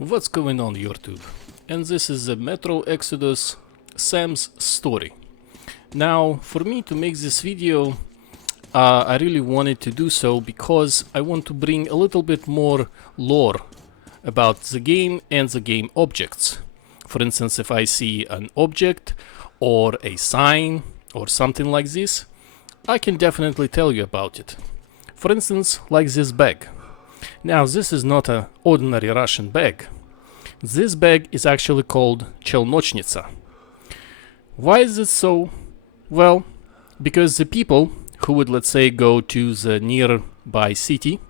What's going on YouTube? And this is the Metro Exodus Sam's story. Now, for me to make this video, I really wanted to do so because I want to bring a little bit more lore about the game and the game objects. For instance, if I see an object or a sign or something like this, I can definitely tell you about it. For instance, like this bag. Now, this is not an ordinary Russian bag. This bag is actually called chelnochniца. Why is it so? Well, because the people who would, let's say, go to the nearby city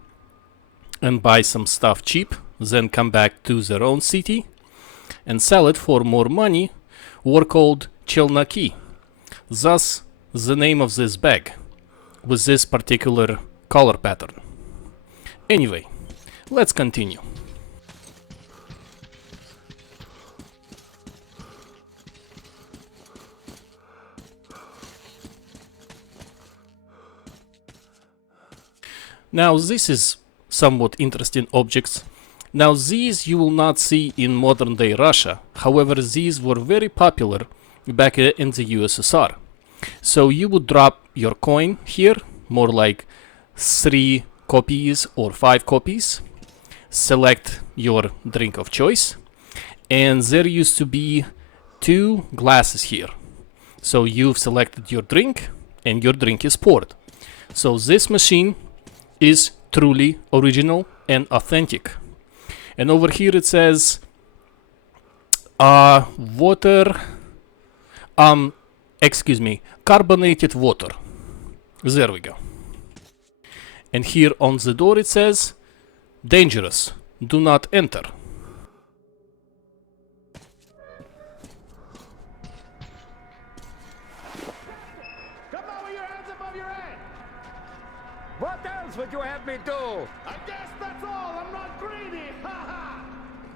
and buy some stuff cheap, then come back to their own city and sell it for more money, were called chelnaki. Thus, the name of this bag, with this particular color pattern. Anyway, let's continue. Now, this is somewhat interesting objects. Now, these you will not see in modern day Russia. However, these were very popular back in the USSR. So you would drop your coin here, more like 3 copies or 5 copies, select your drink of choice, and there used to be 2 glasses here. So you've selected your drink and your drink is poured. So this machine is truly original and authentic. And over here it says carbonated water. There we go. And here on the door it says, dangerous, do not enter. Come on with your hands above your head! What else would you have me do? I guess that's all, I'm not greedy! Ha ha!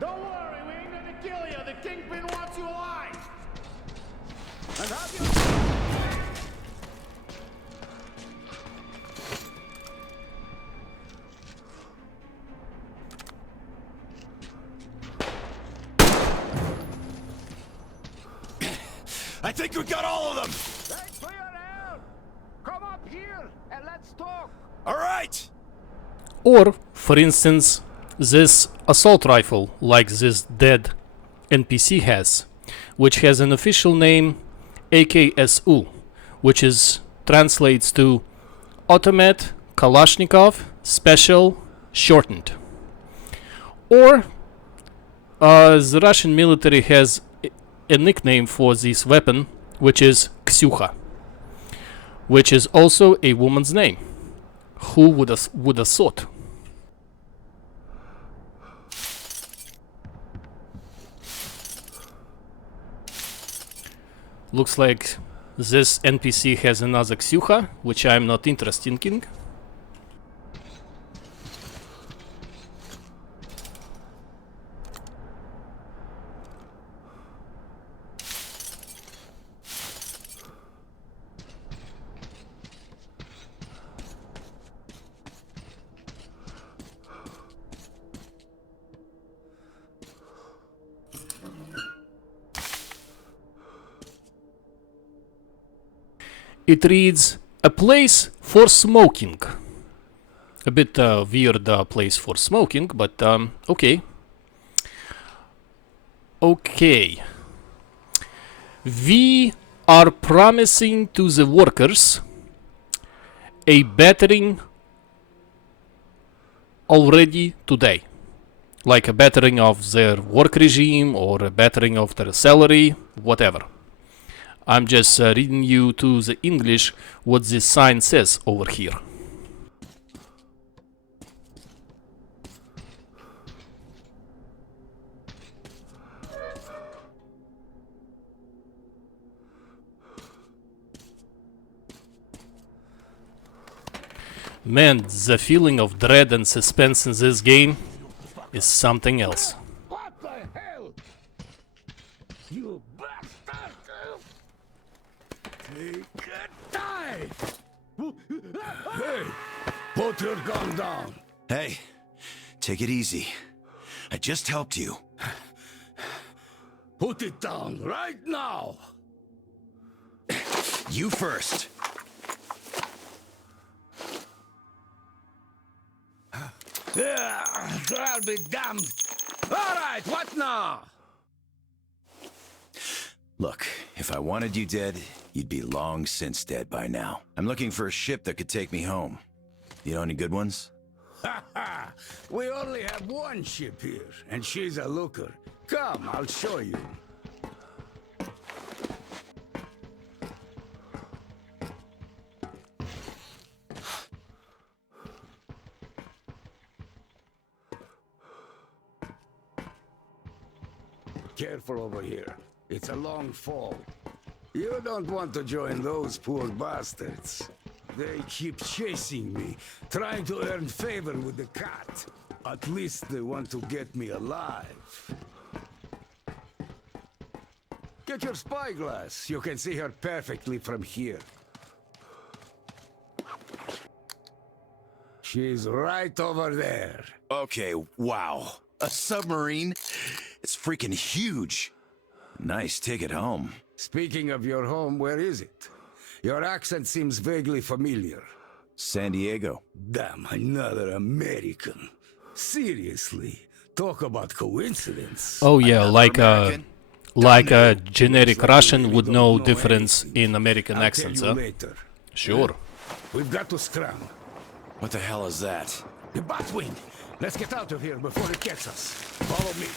Don't worry, we ain't gonna kill you, the Kingpin wants you alive! And have you... I think we got all of them! Thanks for your help! Come up here and let's talk! Alright! Or, for instance, this assault rifle, like this dead NPC has, which has an official name AKSU, which translates to Automat Kalashnikov Special Shortened. Or, the Russian military has a nickname for this weapon, which is Ksyuha, which is also a woman's name. Who would have thought? Looks like this NPC has another Ksyuha, which I'm not interested in. It reads, a place for smoking. A bit weird place for smoking, but okay. Okay. We are promising to the workers a bettering already today. Like a bettering of their work regime or a bettering of their salary, whatever. I'm just reading you to the English what this sign says over here. Man, the feeling of dread and suspense in this game is something else. What the hell? You bastard! Take it die! Hey! Put your gun down! Hey, take it easy. I just helped you. Put it down right now! You first. I'll be damned! Alright, what now? Look, if I wanted you dead, you'd be long since dead by now. I'm looking for a ship that could take me home. You know any good ones? Ha! We only have one ship here, and she's a looker. Come, I'll show you. Careful over here. It's a long fall. You don't want to join those poor bastards. They keep chasing me, trying to earn favor with the cat. At least they want to get me alive. Get your spyglass. You can see her perfectly from here. She's right over there. Okay, wow. A submarine? It's freaking huge. Nice ticket home. Speaking of your home, where is it? Your accent seems vaguely familiar. San Diego. Damn, another American. Seriously, talk about coincidence. Oh yeah, Another like American? a generic Russian would know difference in American I'll accents, tell huh? you later. Sure. We've got to scram. What the hell is that? The Batwing! Let's get out of here before it gets us. Follow me.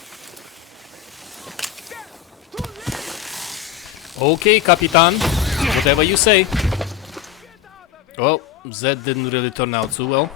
Okay, Capitan. Whatever you say. Oh, that didn't really turn out too well.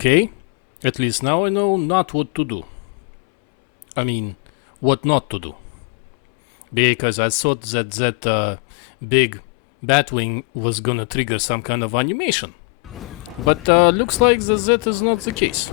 Okay, at least now I know not what to do. I mean, what not to do. Because I thought that big Batwing was gonna trigger some kind of animation. But looks like that is not the case.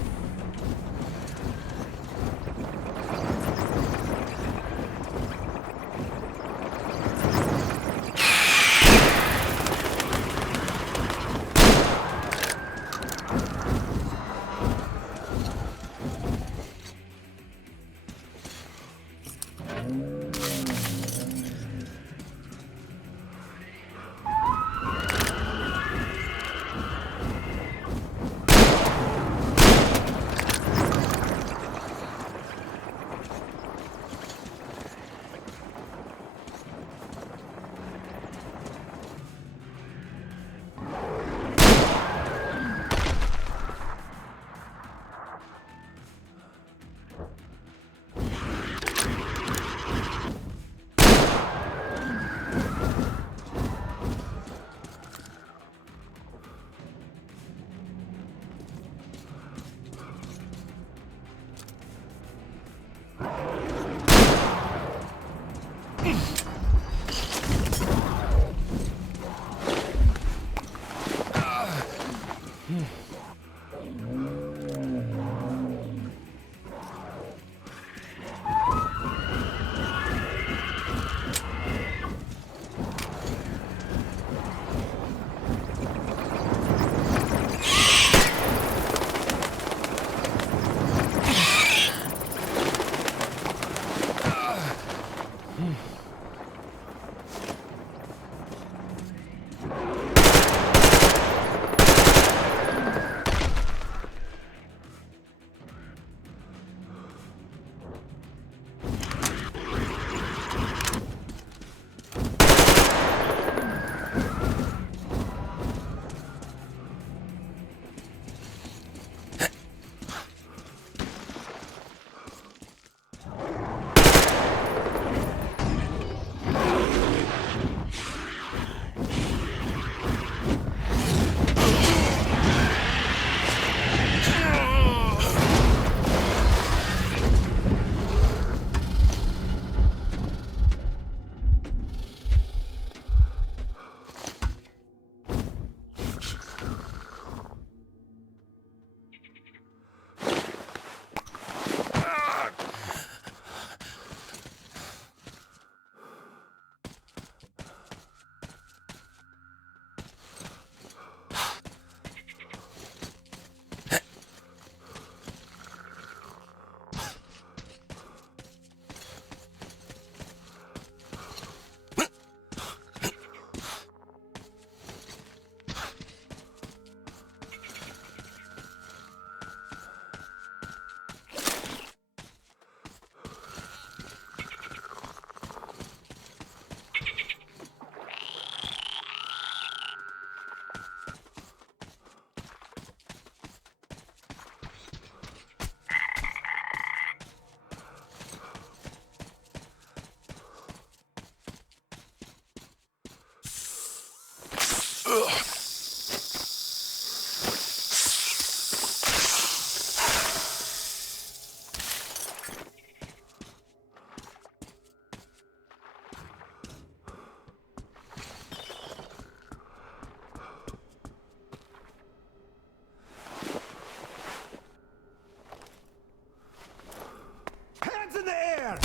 Hands in the air!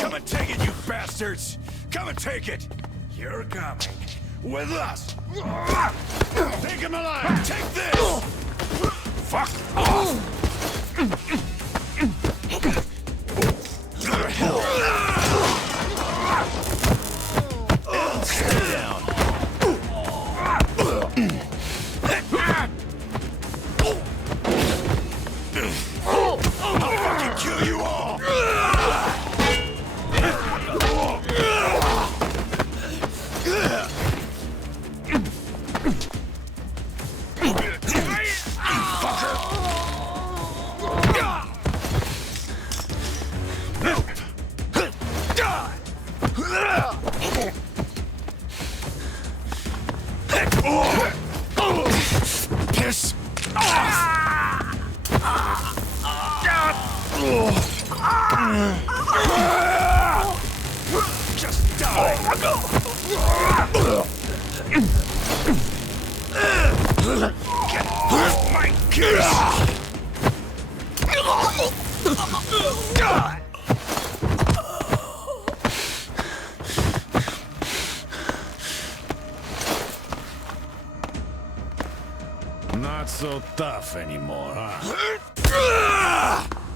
Come and take it, you bastards! Come and take it! You're coming with us! Take him alive! Take this! Fuck off! Hell! Stay down! I'll fucking kill you all! Piss off! Just die! Get off my kiss! Not so tough anymore, huh?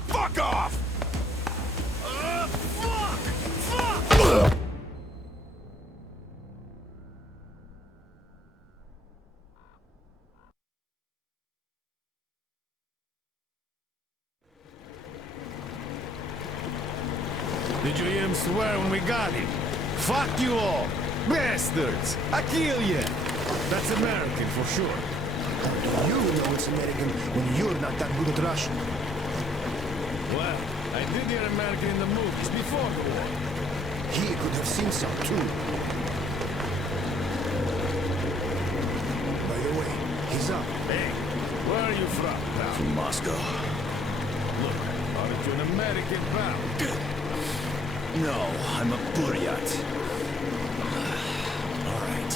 Fuck off! Fuck! Did you hear him swear when we got him? Fuck you all! Bastards! I kill you! That's American for sure. You know it's American when you're not that good at Russian. Well, I did hear American in the movies before the war. He could have seen some too. By the way, he's up. Hey, where are you from, pal? From Moscow. Look, aren't you an American, pal? No, I'm a Buryat. All right.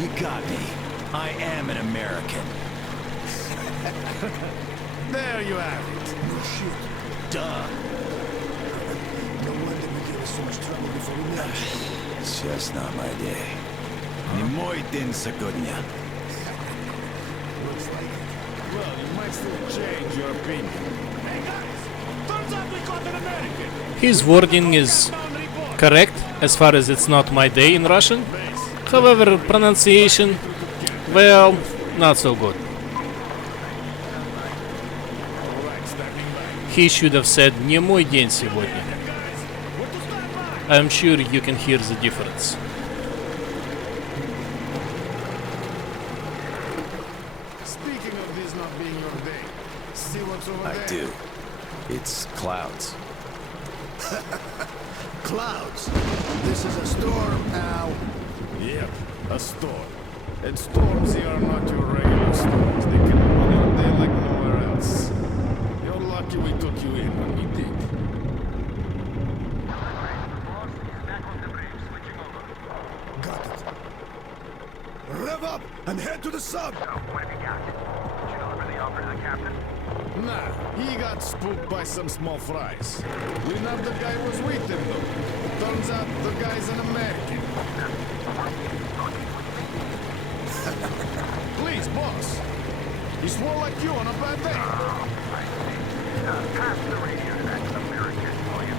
You got me. I am an American. There you have it. No shit. Duh. No wonder we gave us so much trouble before we met. It's just not my day. Не мой день сегодня. Looks like it. Well, you might still change your opinion. Hey guys! Turns out we caught an American! His wording is correct as far as it's not my day in Russian. However, pronunciation, well, not so good. He should have said «Не мой день сегодня». I'm sure you can hear the difference. Speaking of this not being your day, see what's over I there? do. It's clouds. Clouds. This is a storm, Al. Yep, a storm. And storms here are not your regular storms. They can ruin your day like nowhere else. You're lucky we took you in when we did. Got it. Rev up and head to the sub. What have you got? Did you deliver the offer to the captain? Nah, he got spooked by some small fries. We know the guy was with him though. Turns out the guy's an American. Please, boss. He swore like you on a bad day. Pass the radio to that American, will you?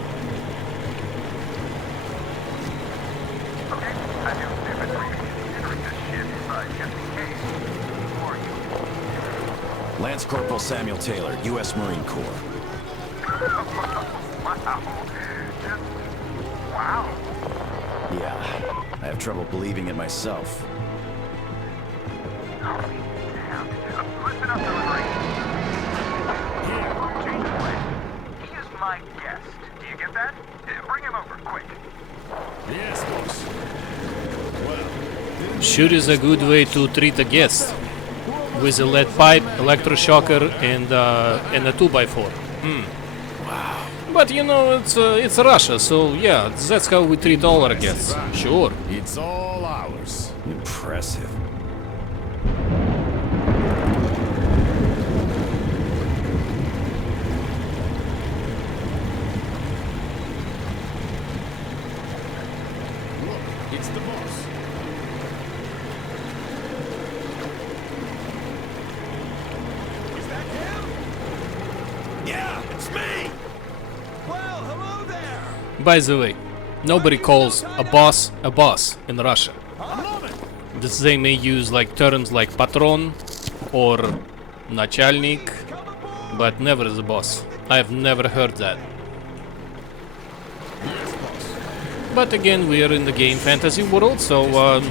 Okay, I do different for you considering this shit, but just in case, who are you? Lance Corporal Samuel Taylor, U.S. Marine Corps. Wow. Just... wow. Yeah, I have trouble believing it myself. Oh, damn. Listen up, delivery. Here, change the plan. He is my guest. Do you get that? Bring him over, quick. Yes, boss. Well, Sure is a good way to treat a guest. With a lead pipe, electroshocker, and a 2x4. Wow. But you know, it's Russia, so yeah, that's how we treat all our guests. Sure. it's all ours. Impressive. Look, it's the boss. Is that him? Yeah, it's me! Well, hello there. By the way, nobody calls a boss in Russia. A moment. They may use like terms like patron or начальник, but never the boss. I've never heard that. But again, we are in the game fantasy world, so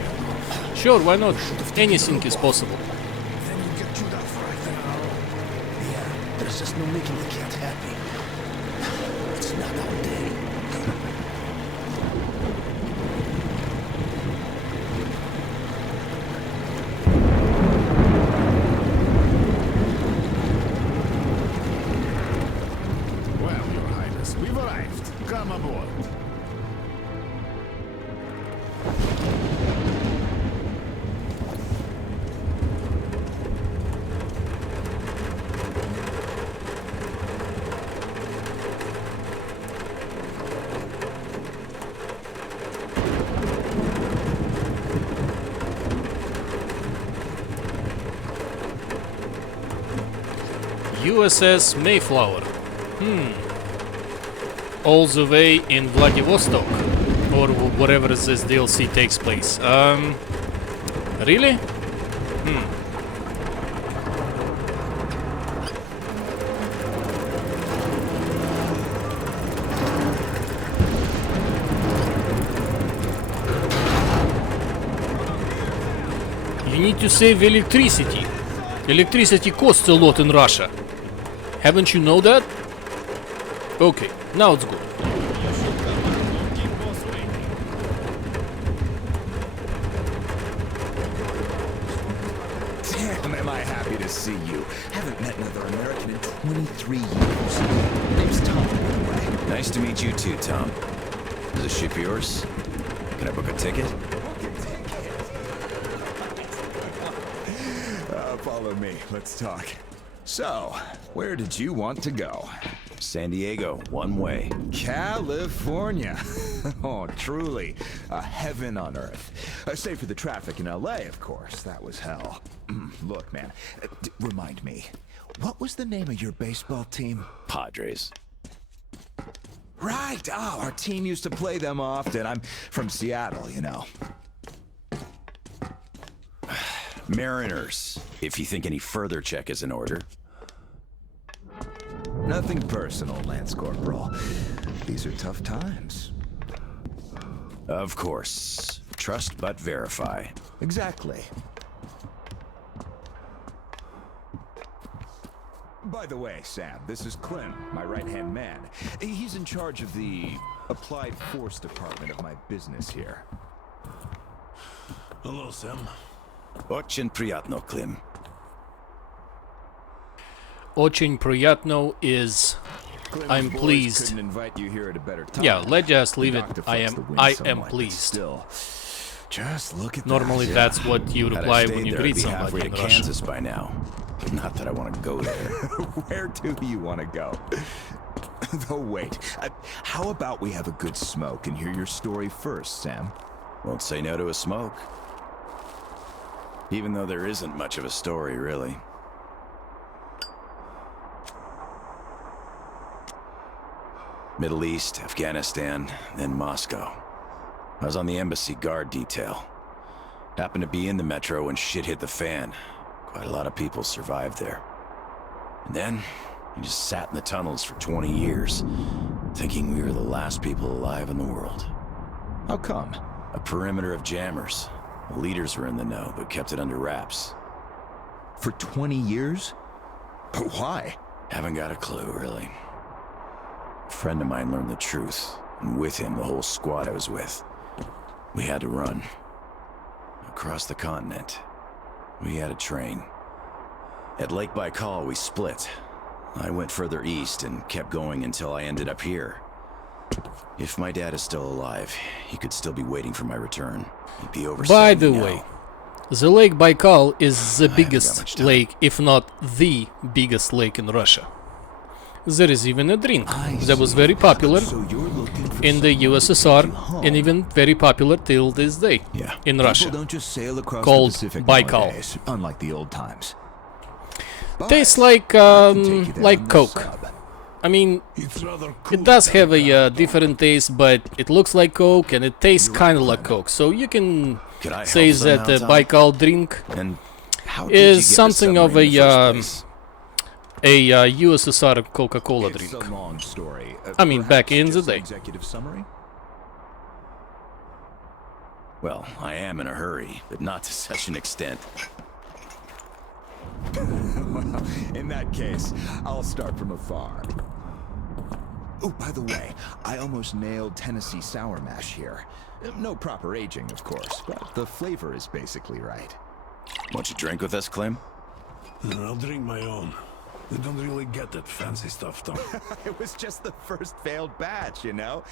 sure, why not? Anything is possible. Then you get chewed up for it. Yeah, there's just no making the cat happy. It's not our day. Well, Your Highness, we've arrived. Come aboard. USS Mayflower. All the way in Vladivostok, or wherever this DLC takes place. Really? You need to save electricity. Electricity costs a lot in Russia. Haven't you know that? Okay, now it's good. Damn, am I happy to see you. Haven't met another American in 23 years. Name's Tom, by the way. Nice to meet you too, Tom. Is the ship yours? Can I book a ticket? Follow me. Let's talk. So, where did you want to go? San Diego, one way. California. Oh, truly a heaven on earth. Save for the traffic in LA, of course. That was hell. Look, man, remind me, what was the name of your baseball team? Padres. Right. Oh, our team used to play them often. I'm from Seattle, you know. Mariners, if you think any further check is in order. Nothing personal, Lance Corporal. These are tough times. Of course. Trust but verify. Exactly. By the way, Sam, this is Clem, my right-hand man. He's in charge of the Applied Force department of my business here. Hello, Sam. Очень приятно, Klim. Очень приятно is Clem's I'm boys pleased. couldn't invite you here at a better time. Yeah, let's just leave The it. doctor I flips the am wind I am somewhat, but pleased. Still, just look at Normally that. that's what you Had I reply when stayed you there, I'd greet be halfway somebody to in Russia. Kansas by now. Not that I want to go there. Where do you want to go? Though wait, how about we have a good smoke and hear your story first, Sam? Won't say no to a smoke. Even though there isn't much of a story, really. Middle East, Afghanistan, then Moscow. I was on the embassy guard detail. Happened to be in the metro when shit hit the fan. Quite a lot of people survived there. And then, we just sat in the tunnels for 20 years, thinking we were the last people alive in the world. How come? A perimeter of jammers. The leaders were in the know, but kept it under wraps. For 20 years? But why? Haven't got a clue, really. A friend of mine learned the truth, and with him, the whole squad I was with. We had to run. Across the continent. We had a train. At Lake Baikal, we split. I went further east and kept going until I ended up here. If my dad is still alive, he could still be waiting for my return. He'd be over. By the way, the Lake Baikal is the much biggest time. lake, if not the biggest lake in Russia. There is even a drink that was very popular So you're looking for in the someone to USSR take you home. and even very popular till this day Yeah. in People Russia. don't just sail across Called the Pacific Baikal. nowadays, unlike the old times. But Tastes like I can take you there on the Coke. sub. I mean, It's rather cool. it does have a different taste, but it looks like Coke and it tastes kind of like Coke. So you can Could I say help that the somehow, Tom? Baikal drink And how did you is get the something of submarine in the a first place? USSR Coca-Cola It's drink. a long story. I mean, back Perhaps in the just an day. Executive summary? Well, I am in a hurry, but not to such an extent. Well, in that case, I'll start from afar. Oh, by the way, I almost nailed Tennessee sour mash here. No proper aging, of course, but the flavor is basically right. Won't you drink with us, Clem? I'll drink my own. We don't really get that fancy stuff, Tom. It was just the first failed batch, you know?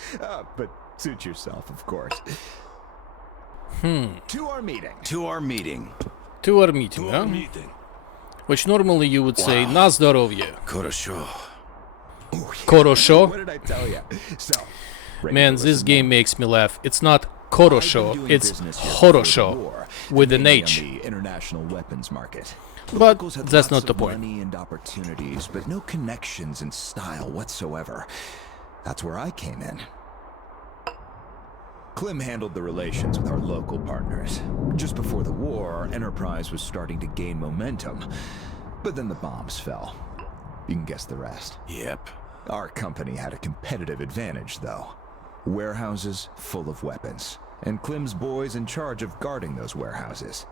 But suit yourself, of course. To our meeting. To our meeting. To our meeting, To huh? our meeting. Which normally you would say na zdоровье. Korosho. Korosho. What did I tell you? So, ready Man, to this listen game up? makes me laugh. It's not I've been Korosho, doing it's business here before the Horosho war, with an mainly H. on the international weapons market. The But locals had that's lots not the of point. Money and opportunities, but no connections and style whatsoever. That's where I came in. Clem handled the relations with our local partners. Just before the war, our enterprise was starting to gain momentum. But then the bombs fell. You can guess the rest. Yep. Our company had a competitive advantage, though. Warehouses full of weapons, and Clem's boys in charge of guarding those warehouses.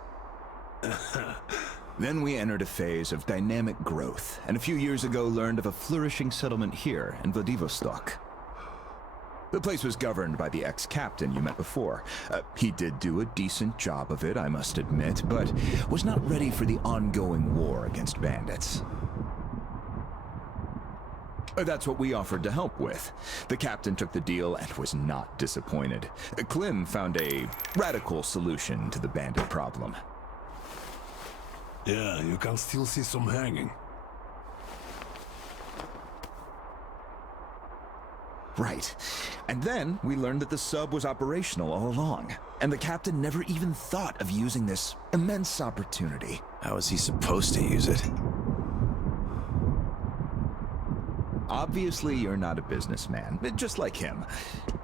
Then we entered a phase of dynamic growth, and a few years ago learned of a flourishing settlement here in Vladivostok. The place was governed by the ex-captain you met before. He did do a decent job of it, I must admit, but was not ready for the ongoing war against bandits. That's what we offered to help with. The captain took the deal and was not disappointed. Clem found a radical solution to the bandit problem. Yeah, you can still see some hanging. Right. And then we learned that the sub was operational all along, and the captain never even thought of using this immense opportunity. How is he supposed to use it? Obviously, you're not a businessman, just like him.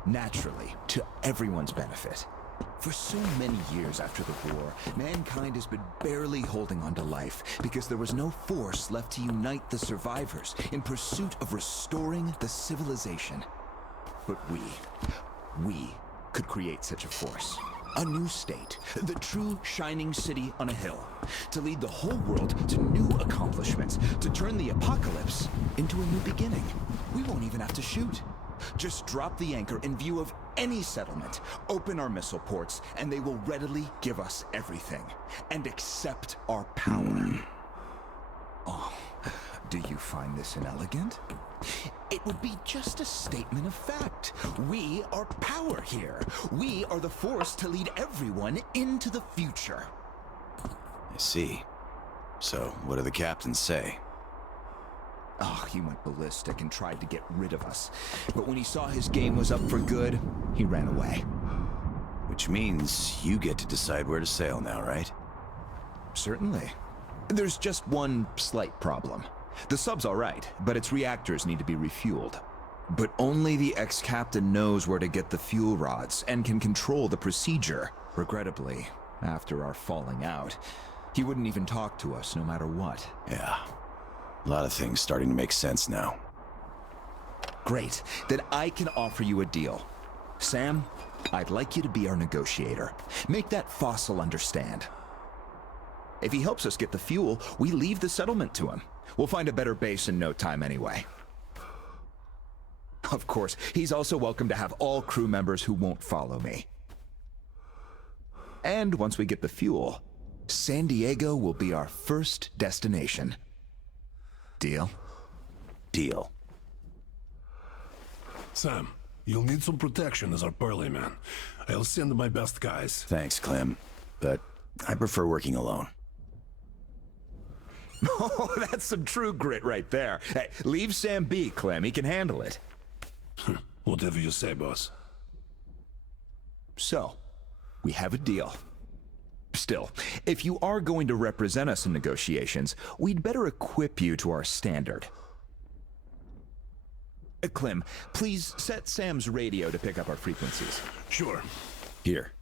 Naturally, to everyone's benefit. For so many years after the war, mankind has been barely holding on to life because there was no force left to unite the survivors in pursuit of restoring the civilization. But we could create such a force. A new state, the true shining city on a hill, to lead the whole world to new accomplishments, to turn the apocalypse into a new beginning. We won't even have to shoot. Just drop the anchor in view of any settlement, open our missile ports, and they will readily give us everything, and accept our power. Oh, do you find this inelegant? It would be just a statement of fact. We are power here. We are the force to lead everyone into the future. I see. So, what do the captains say? Oh, he went ballistic and tried to get rid of us. But when he saw his game was up for good, he ran away. Which means you get to decide where to sail now, right? Certainly. There's just one slight problem. The sub's all right, but its reactors need to be refueled. But only the ex-captain knows where to get the fuel rods and can control the procedure. Regrettably, after our falling out, he wouldn't even talk to us no matter what. Yeah. A lot of things starting to make sense now. Great. Then I can offer you a deal. Sam, I'd like you to be our negotiator. Make that fossil understand. If he helps us get the fuel, we leave the settlement to him. We'll find a better base in no time anyway. Of course, he's also welcome to have all crew members who won't follow me. And once we get the fuel, San Diego will be our first destination. Deal? Deal. Sam, you'll need some protection as our Burly man. I'll send my best guys. Thanks, Clem. But I prefer working alone. Oh, that's some true grit right there. Hey, leave Sam be, Clem. He can handle it. Whatever you say, boss. So, we have a deal. Still, if you are going to represent us in negotiations, we'd better equip you to our standard. Clem, please set Sam's radio to pick up our frequencies. Sure. Here.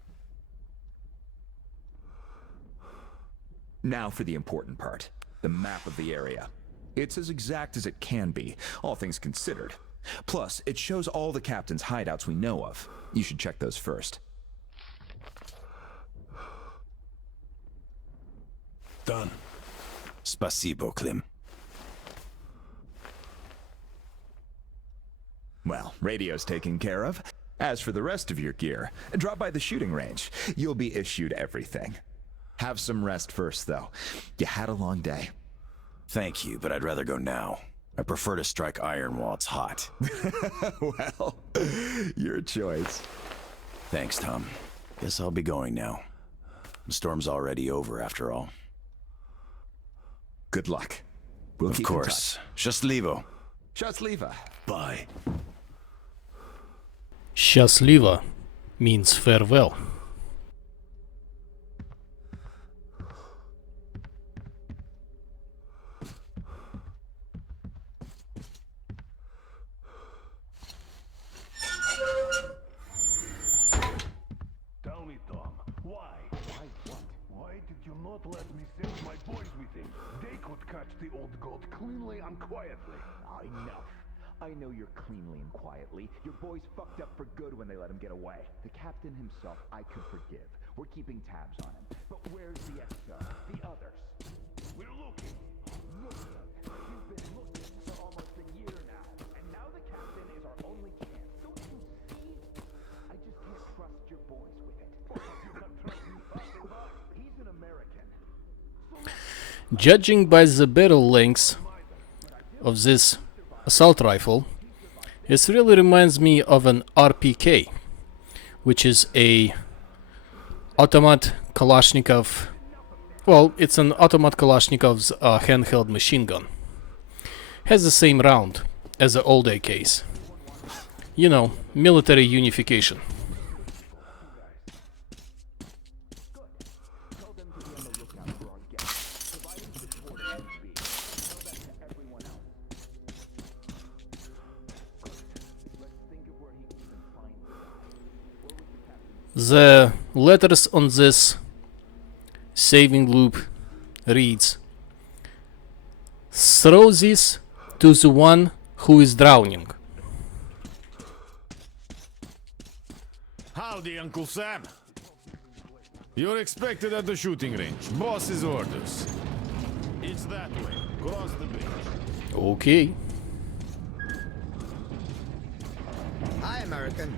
Now for the important part. The map of the area. It's as exact as it can be, all things considered. Plus, it shows all the captain's hideouts we know of. You should check those first. Done. Spasibo, Clem. Well, radio's taken care of. As for the rest of your gear, drop by the shooting range. You'll be issued everything. Have some rest first, though. You had a long day. Thank you, but I'd rather go now. I prefer to strike iron while it's hot. Well, your choice. Thanks, Tom. Guess I'll be going now. The storm's already over, after all. Good luck. We'll Of keep course. Счастливо. Счастливо. Bye. Счастливо means farewell. Tell me, Tom, why? Why what? Why did you not let me send my boys with him? They could catch the old goat cleanly and quietly. Enough. I know you're cleanly and quietly. Your boys fucked up for good when they let him get away. The captain himself, I could forgive. We're keeping tabs on him. But where's the XO? The others? We're looking. Looking. You've been looking for almost a year now. And now the captain is our only chance. Don't you see? I just can't trust your boys with it. You can trust me fucking hard. He's an American. Judging by the barrel lengths of this assault rifle, it really reminds me of an RPK, which is a automat Kalashnikov, Well, it's an Automat Kalashnikov's handheld machine gun. Has the same round as the old AKs. You know, military unification. The letters on this saving loop reads: throw this to the one who is drowning. Howdy, Uncle Sam. You're expected at the shooting range. Boss's orders. It's that way. Cross the bridge. Okay. Hi, American.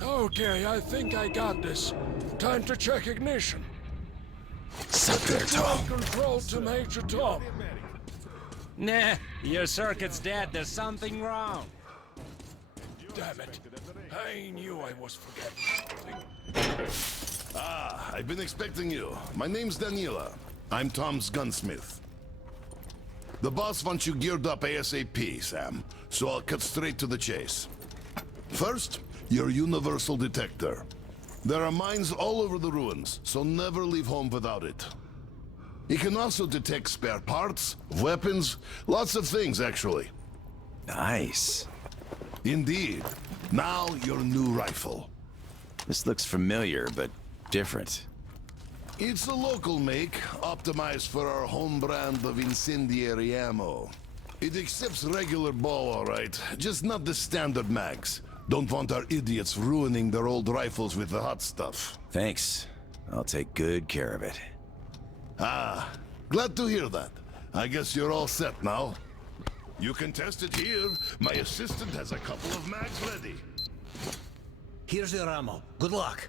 Okay, I think I got this. Time to check ignition. Suck there, Tom. Control to Major Tom. Nah, your circuit's dead. There's something wrong. Damn it. I knew I was forgetting something. I've been expecting you. My name's Daniela. I'm Tom's gunsmith. The boss wants you geared up ASAP, Sam, so I'll cut straight to the chase. First, your universal detector. There are mines all over the ruins, so never leave home without it. It can also detect spare parts, weapons, lots of things, actually. Nice. Indeed. Now, your new rifle. This looks familiar, but different. It's a local make, optimized for our home brand of incendiary ammo. It accepts regular ball, all right, just not the standard mags. Don't want our idiots ruining their old rifles with the hot stuff. Thanks. I'll take good care of it. Ah, glad to hear that. I guess you're all set now. You can test it here. My assistant has a couple of mags ready. Here's your ammo. Good luck.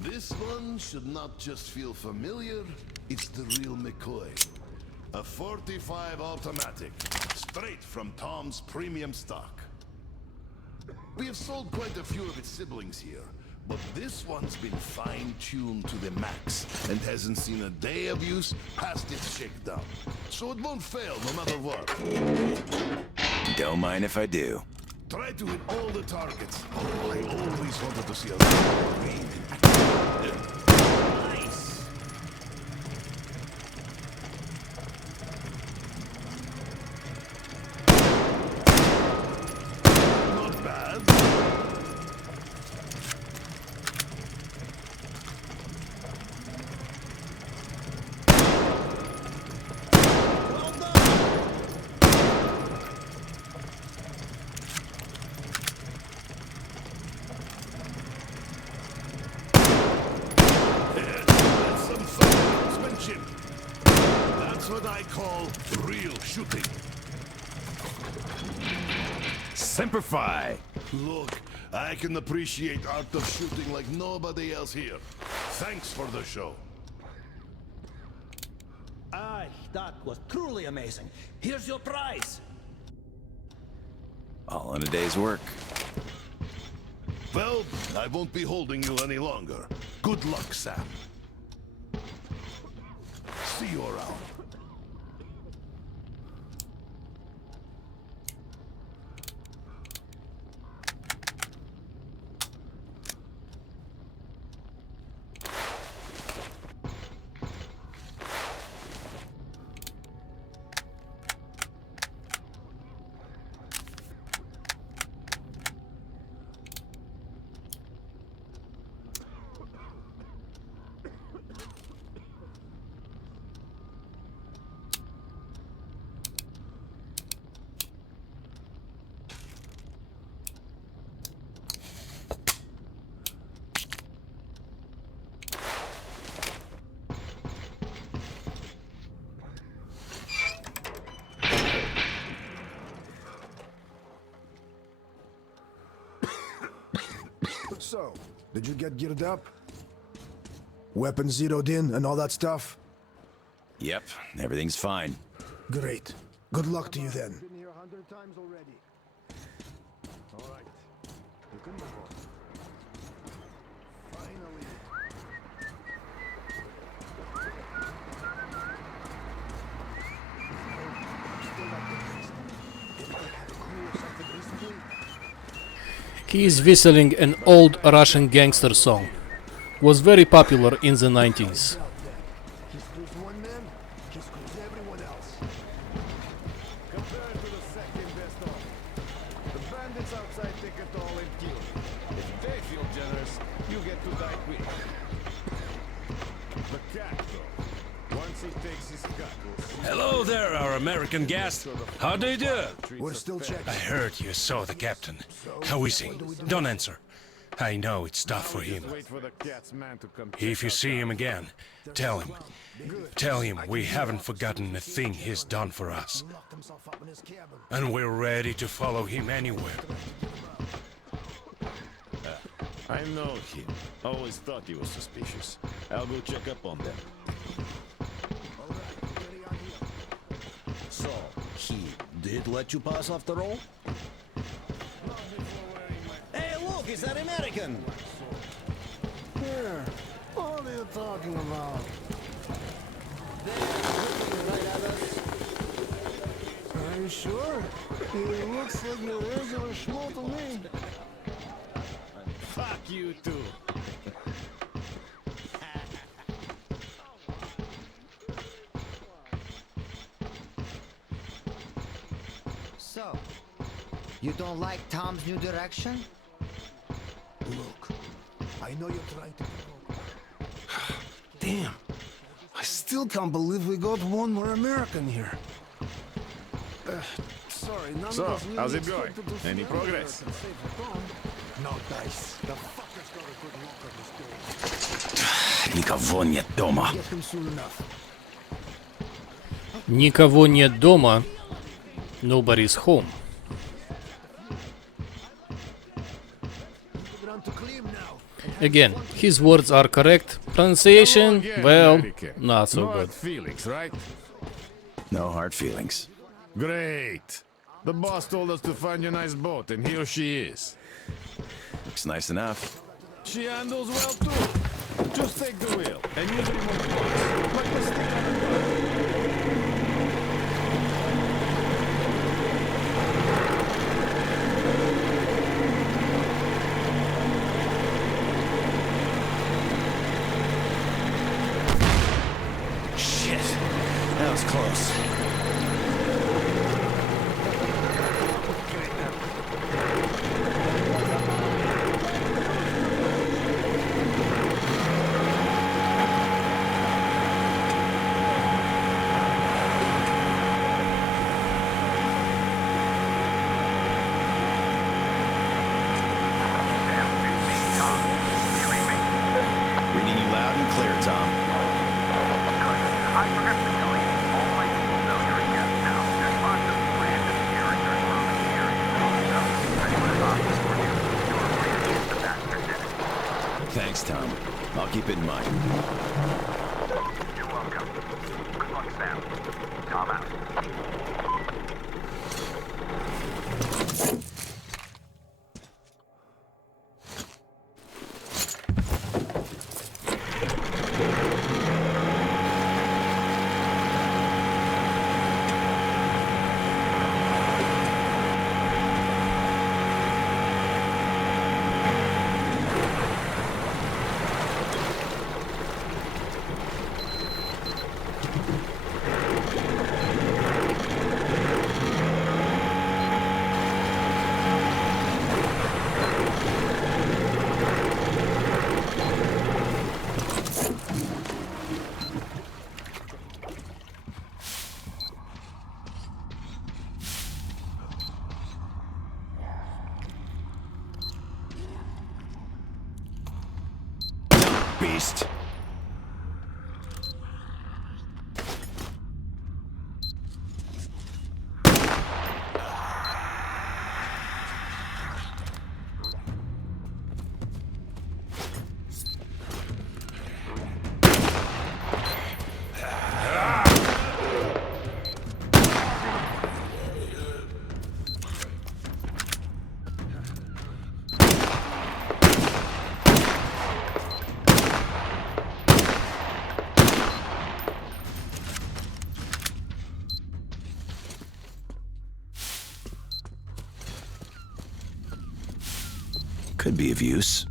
This one should not just feel familiar, it's the real McCoy. A 45 automatic, straight from Tom's premium stock. We have sold quite a few of its siblings here, but this one's been fine-tuned to the max and hasn't seen a day of use past its shakedown. So it won't fail no matter what. Don't mind if I do. Try to hit all the targets. Oh, I always wanted to see a green. Nice. Not bad. That's some fine marksmanship. That's what I call real shooting. Semper Fi! Look, I can appreciate art of shooting like nobody else here. Thanks for the show. That was truly amazing. Here's your prize. All in a day's work. Well, I won't be holding you any longer. Good luck, Sam. See you around. So, did you get geared up? Weapons zeroed in and all that stuff? Yep, everything's fine. Great. Good luck to you then. He is whistling an old Russian gangster song. Was very popular in the 90s. He screws one man, he screws everyone else. Compared to the second best offer. The bandits outside take it all and kill you. If they feel generous, you get to die quick. The cat, though. Once he takes his cut, we'll see. Hello there, our American guest. How do you do? We're still checking. I heard you saw the captain. How is he? Don't answer. I know it's tough for him. Wait for the cat's man to come. If you see him again, tell him. Tell him we haven't forgotten a thing he's done for us. Locked himself up in his cabin. And we're ready to follow him anywhere. I know him. Always thought he was suspicious. I'll go check up on them. So, he did let you pass after all? Hey, look, it's that American! Here, what are you talking about? Are you sure? He looks like a regular schmo to me. Fuck you too. So, you don't like Tom's new direction? Look, I know you're trying to provoke. Damn! I still can't believe we got one more American here. Sorry, none So, of us really how's it going? expected to see Any any progress? Americans save for Tom. No dice. The fucker's got a good look on his door. Никого нет дома. Get him soon enough. Никого нет дома. Nobody's home. Run to Klim now. Again, his words are correct. Pronunciation, Hello again, well, American. not so No good. hard feelings, right? No hard feelings. Great. The boss told us to find you a nice boat, and here she is. Looks nice enough. She handles well too. Just take the wheel and use remote parts, like the stick on a gun. Shit. That was close. Reading you loud and clear, Tom. I forgot to tell you, all my people know you're a guest now. There's lots of land and hearing during roaming the area. So, if anyone is office for you, you're free to use the bastard in it. Thanks, Tom. I'll keep it in mind. You're welcome. Good luck, Sam. Tom out. Beast. Could be of use.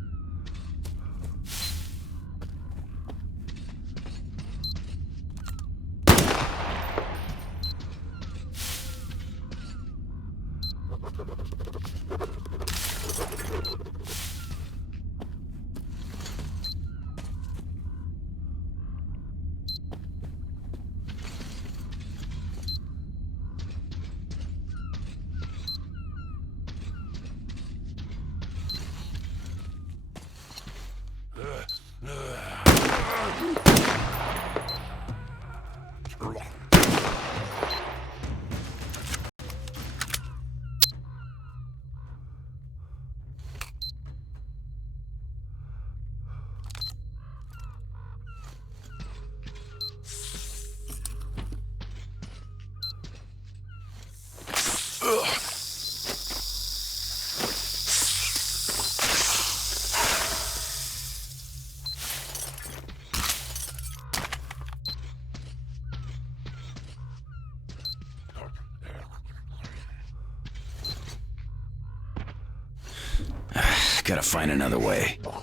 Gotta find another way. One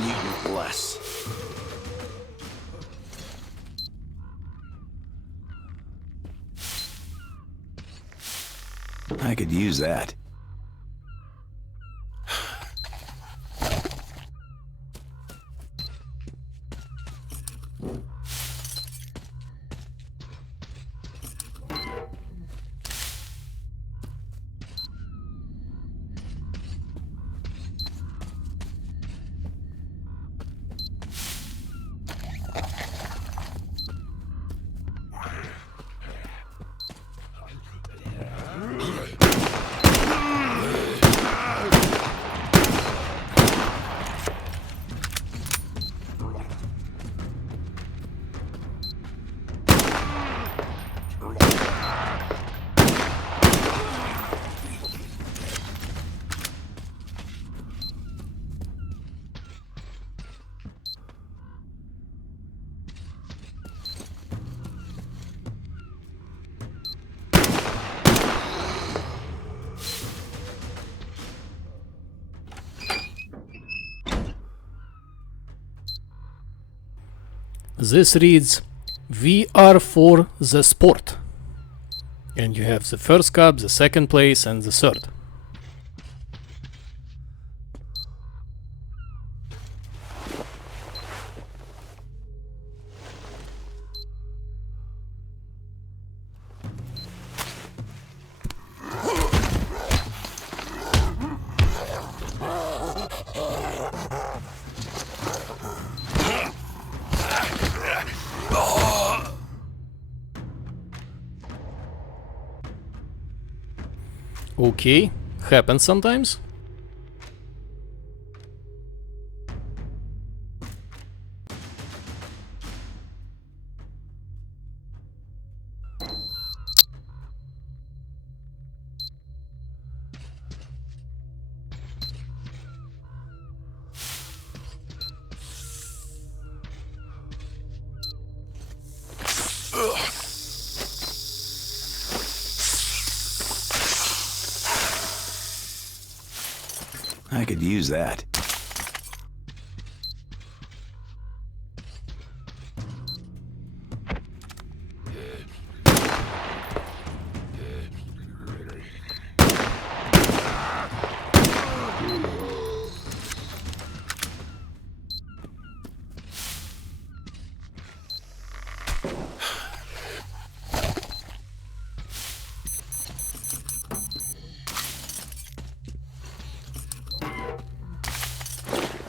mutant less. I could use that. This reads VR for the sport. And you have the first cup, the second place, and the third. Okay, happens sometimes. I could use that.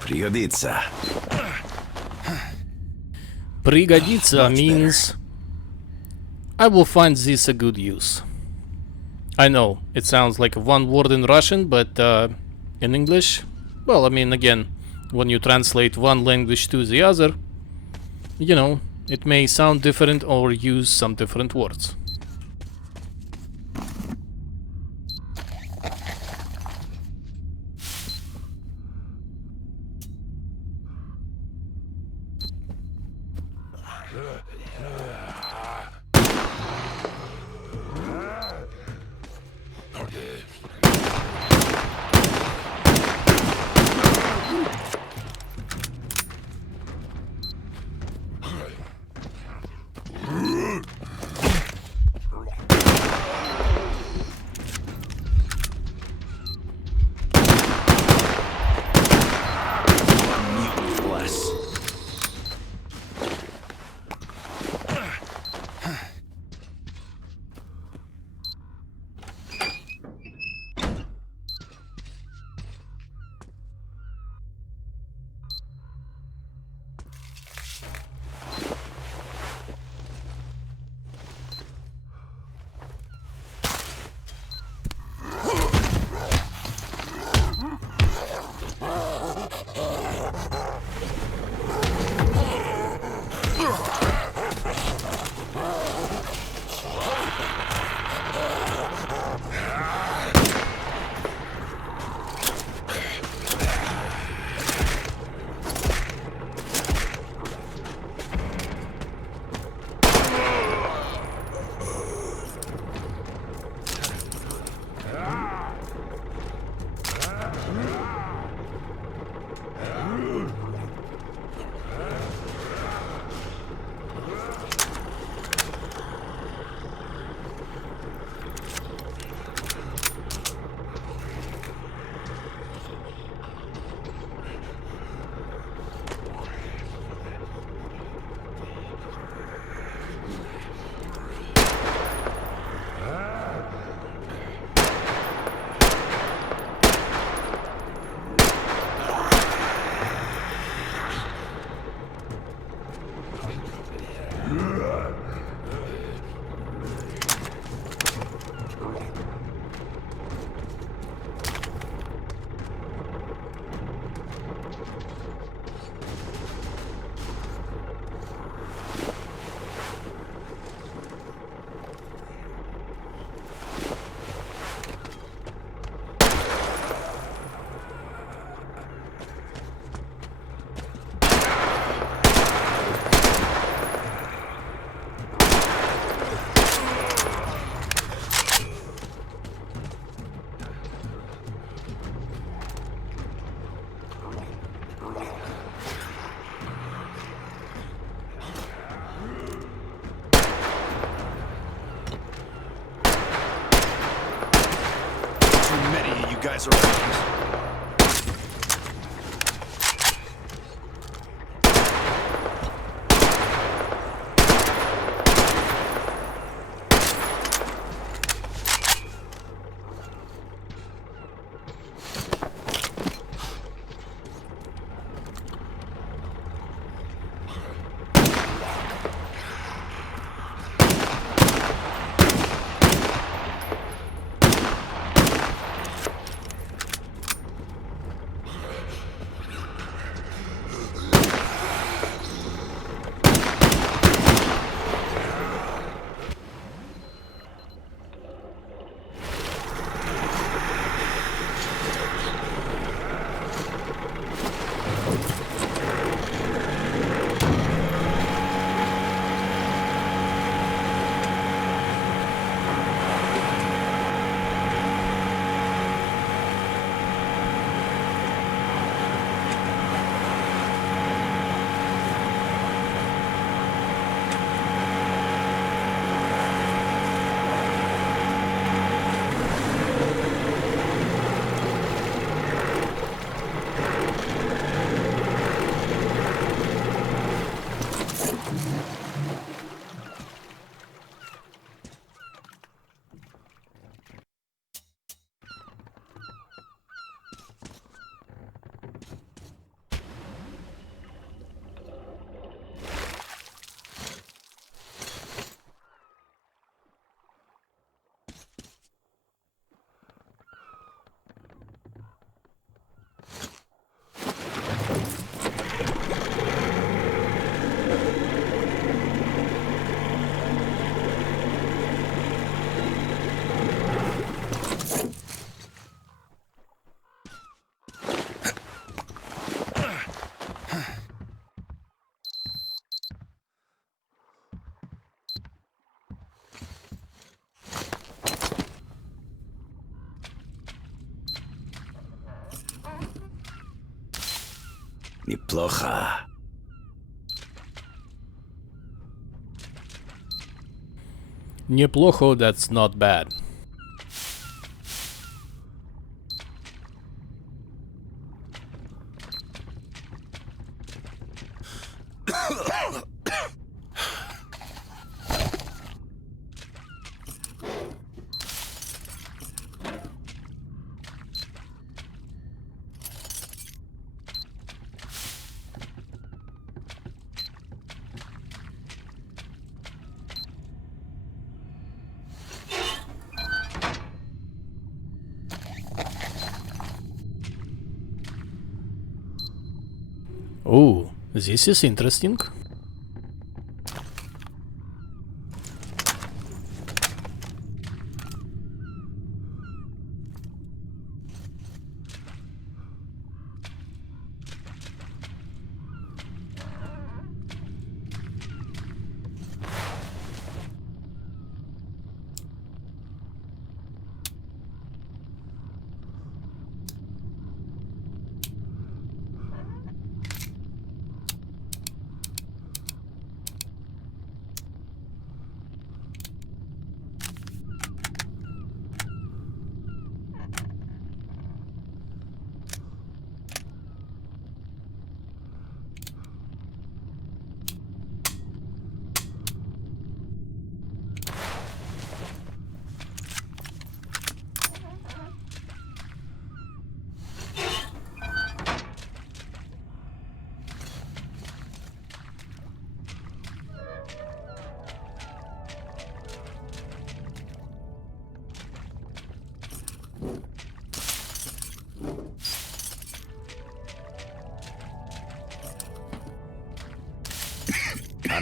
Пригодится. Пригодится means I will find this a good use. I know, it sounds like one word in Russian, but in English, well, I mean, again, when you translate one language to the other, you know, it may sound different or use some different words. surroundings. Неплохо. Неплохо, that's not bad. Oh, this is interesting.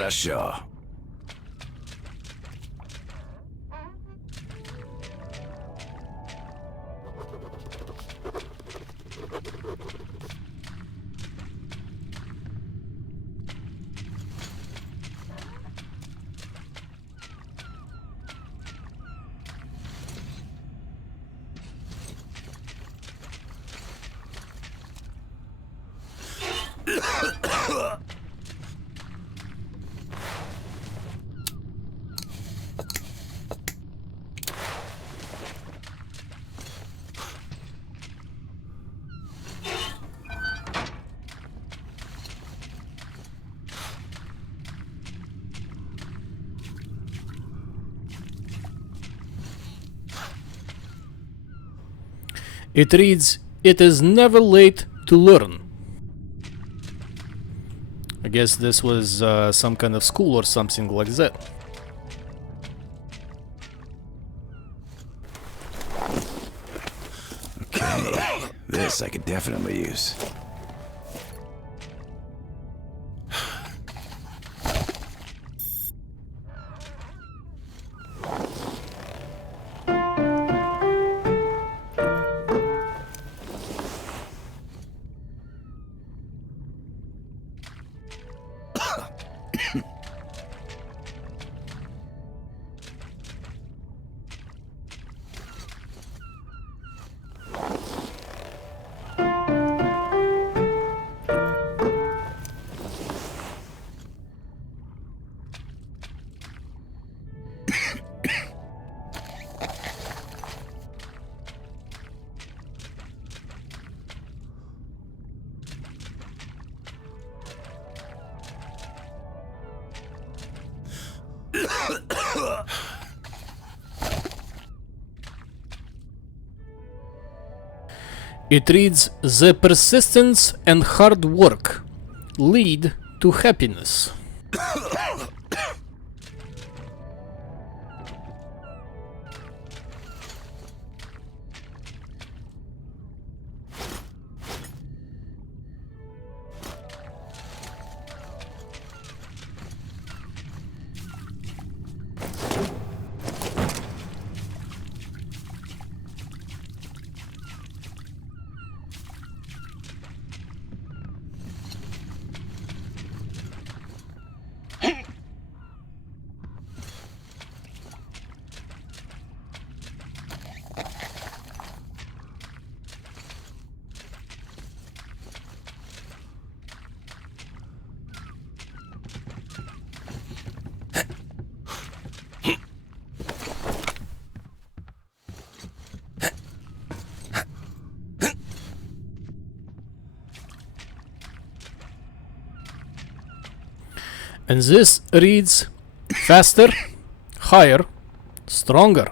Хорошо. It reads, "It is never late to learn." I guess this was some kind of school or something like that. Okay, this I could definitely use. It reads, "The persistence and hard work lead to happiness." And this reads, "Faster, higher, stronger."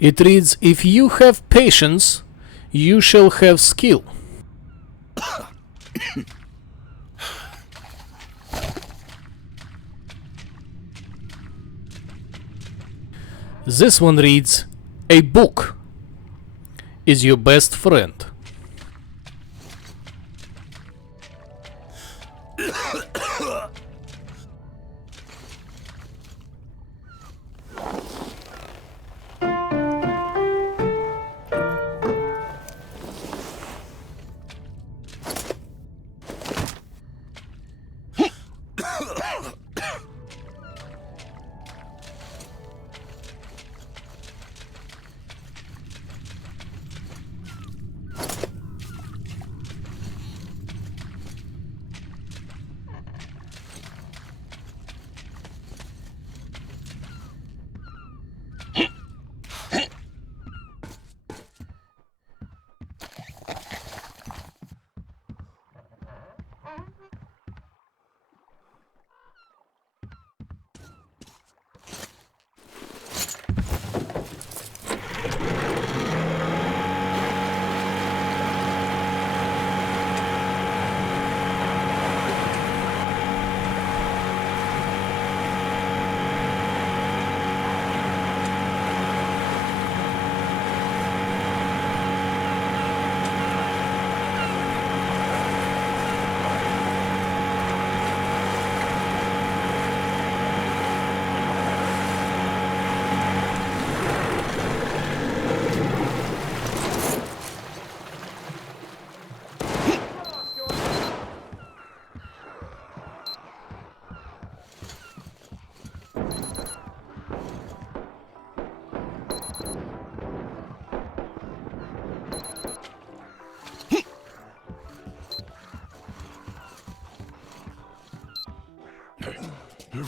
It reads, "If you have patience, you shall have skill." This one reads, "A book is your best friend." My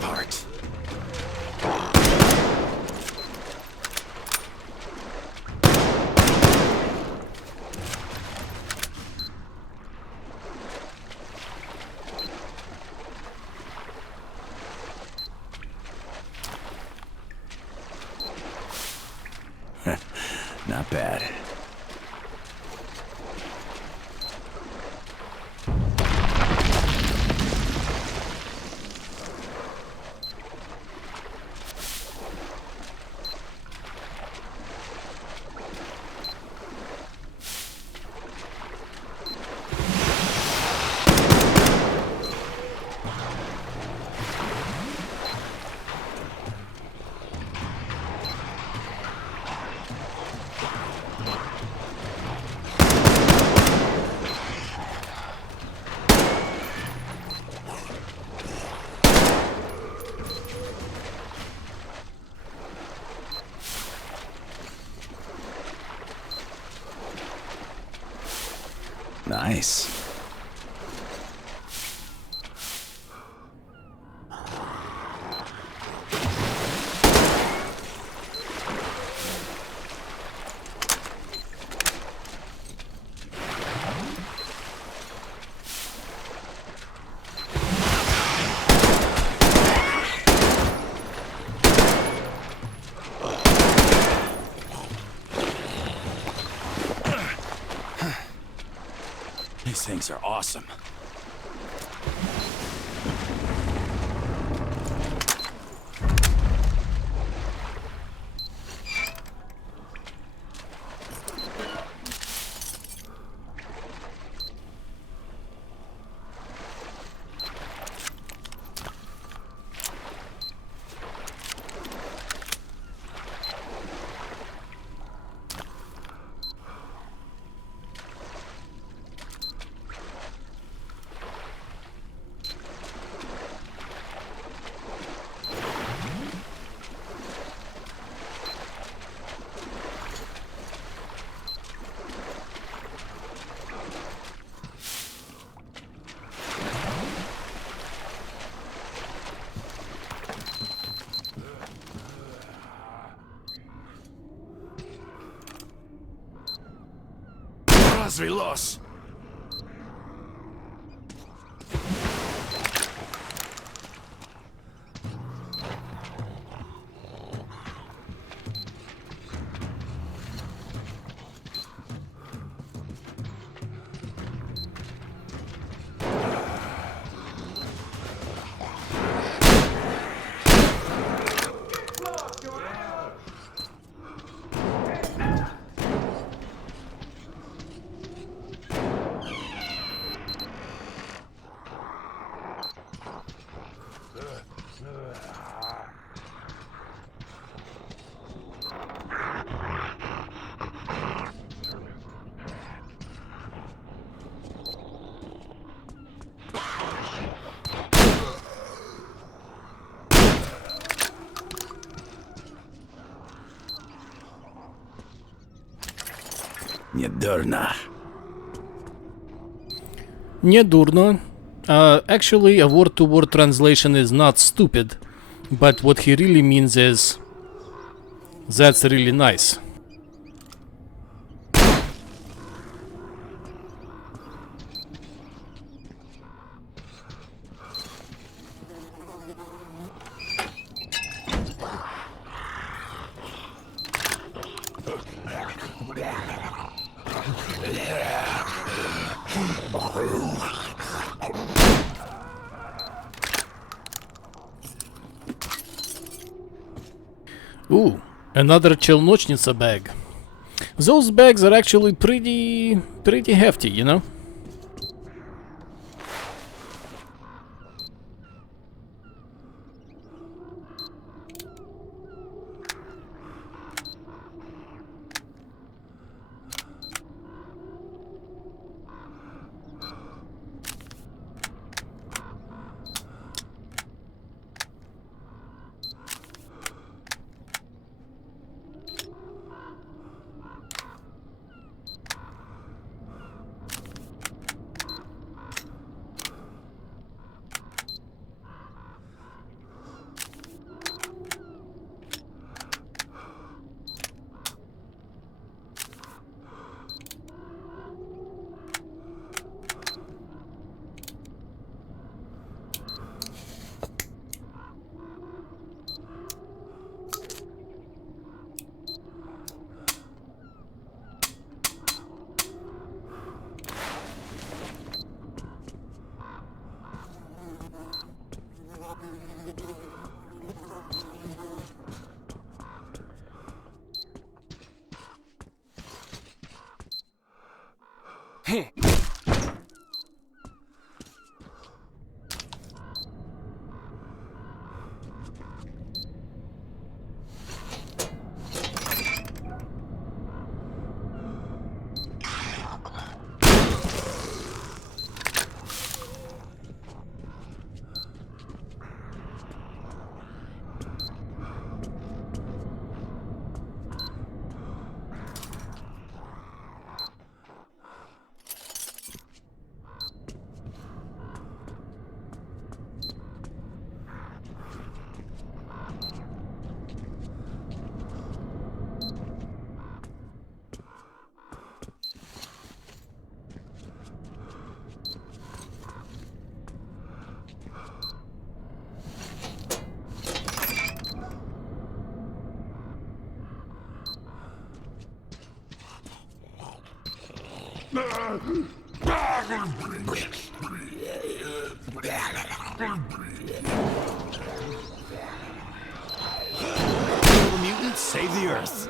part. Not bad. Nice. These things are awesome. Razri los. Недурно. Недурно. Actually, a word-to-word translation is not stupid, but what he really means is, that's really nice. Ooh, another челночница bag. Those bags are actually pretty hefty, you know? Little mutant, save the Earth.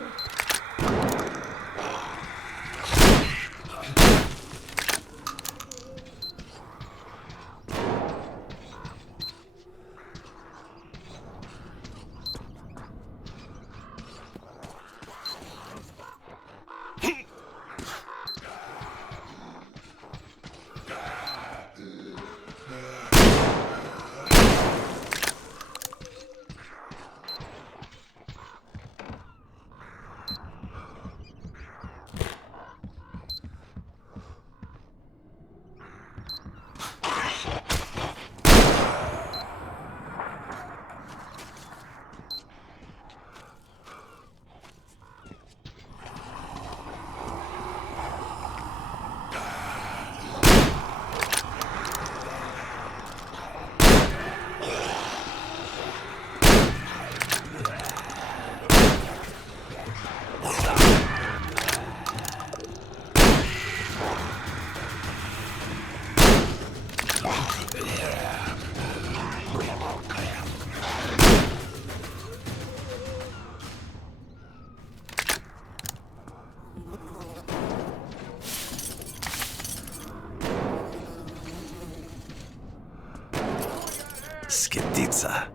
Sgeditsa.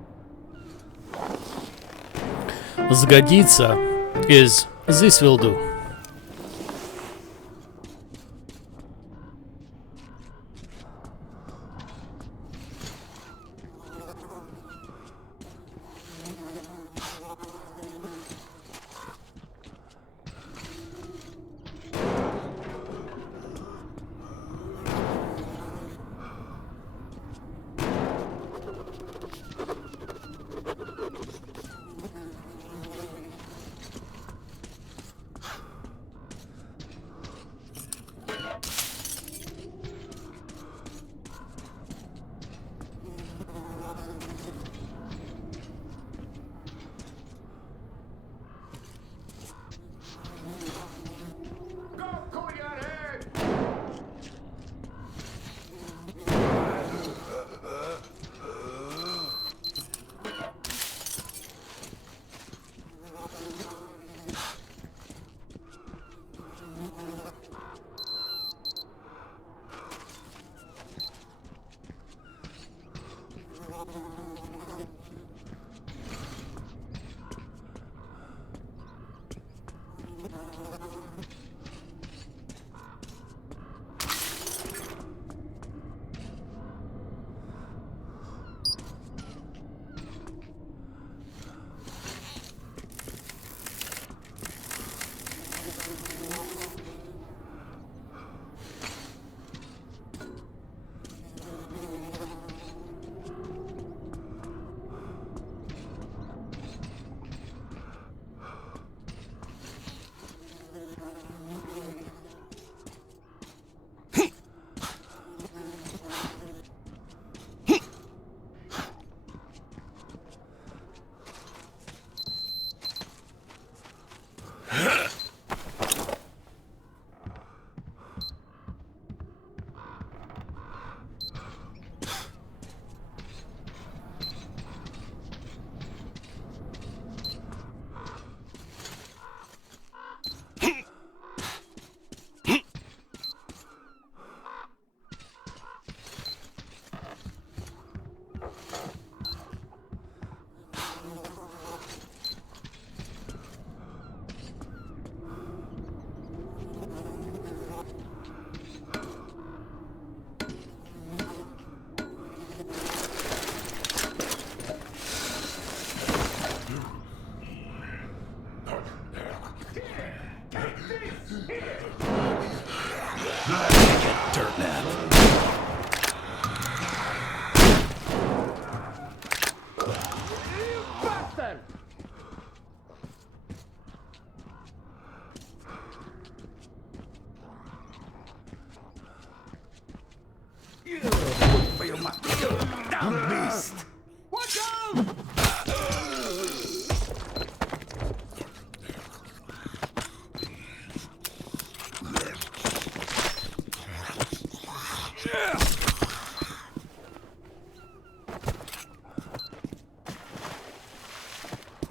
Сгодится is this will do.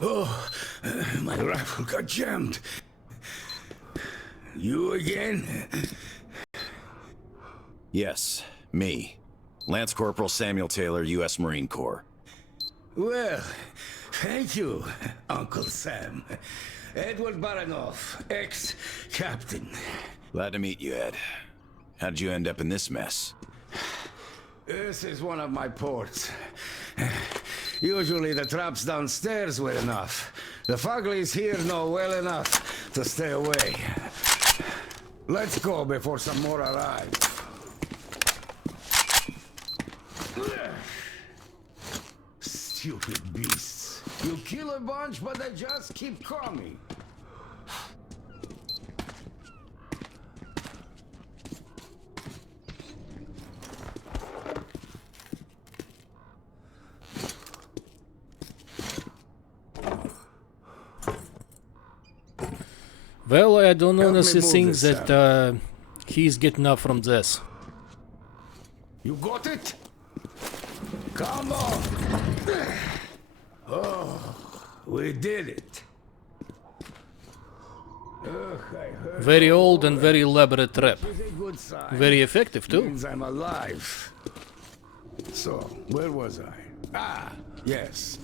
Oh, my rifle got jammed. You again? Yes, me. Lance Corporal Samuel Taylor, U.S. Marine Corps. Well, thank you, Uncle Sam. Edward Baranov, ex-captain. Glad to meet you, Ed. How did you end up in this mess? This is one of my ports. Usually the traps downstairs were enough. The Fuglies here know well enough to stay away. Let's go before some more arrive. Stupid beasts. You kill a bunch, but they just keep coming. Well, I don't Help me honestly move think this, that he's getting up from this. You got it? Come on! Oh, we did it. Ugh, I heard Very old and very elaborate trap. Which is a good sign. Very effective too. Means I'm alive. So, where was I? Ah, yes.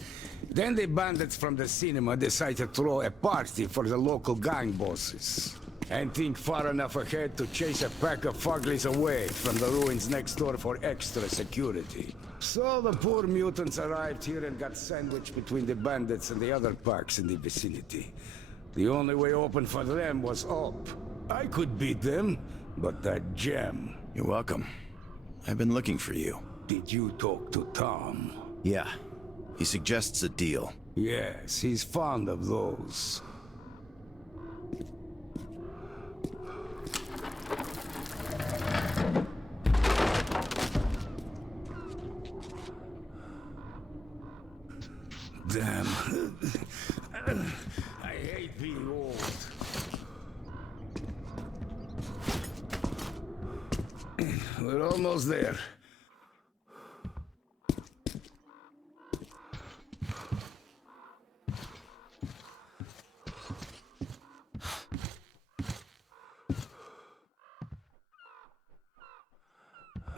Then the bandits from the cinema decide to throw a party for the local gang bosses. And think far enough ahead to chase a pack of Fuglies away from the ruins next door for extra security. So the poor mutants arrived here and got sandwiched between the bandits and the other packs in the vicinity. The only way open for them was up. I could beat them, but that gem... You're welcome. I've been looking for you. Did you talk to Tom? Yeah. He suggests a deal. Yes, he's fond of those. Damn. I hate being old. We're almost there.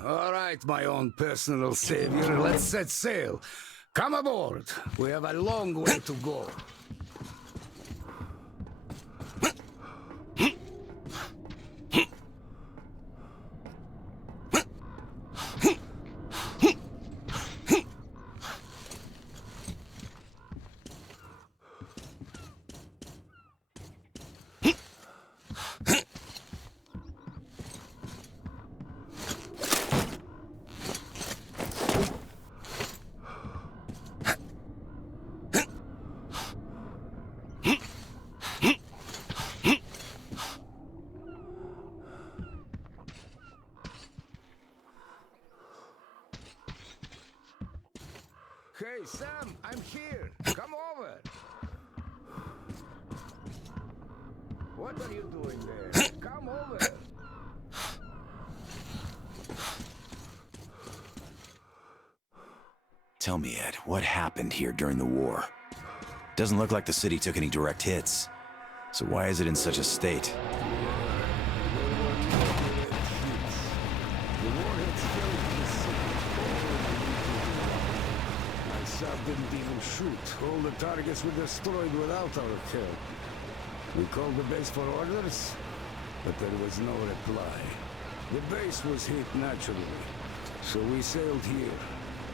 All right, my own personal savior, let's set sail. Come aboard. We have a long way to go. Hey, Sam, I'm here. Come over. What are you doing there? Come over. Tell me, Ed, what happened here during the war? Doesn't look like the city took any direct hits. So why is it in such a state? Didn't even shoot. All the targets were destroyed without our help. We called the base for orders, but there was no reply. The base was hit naturally, so we sailed here.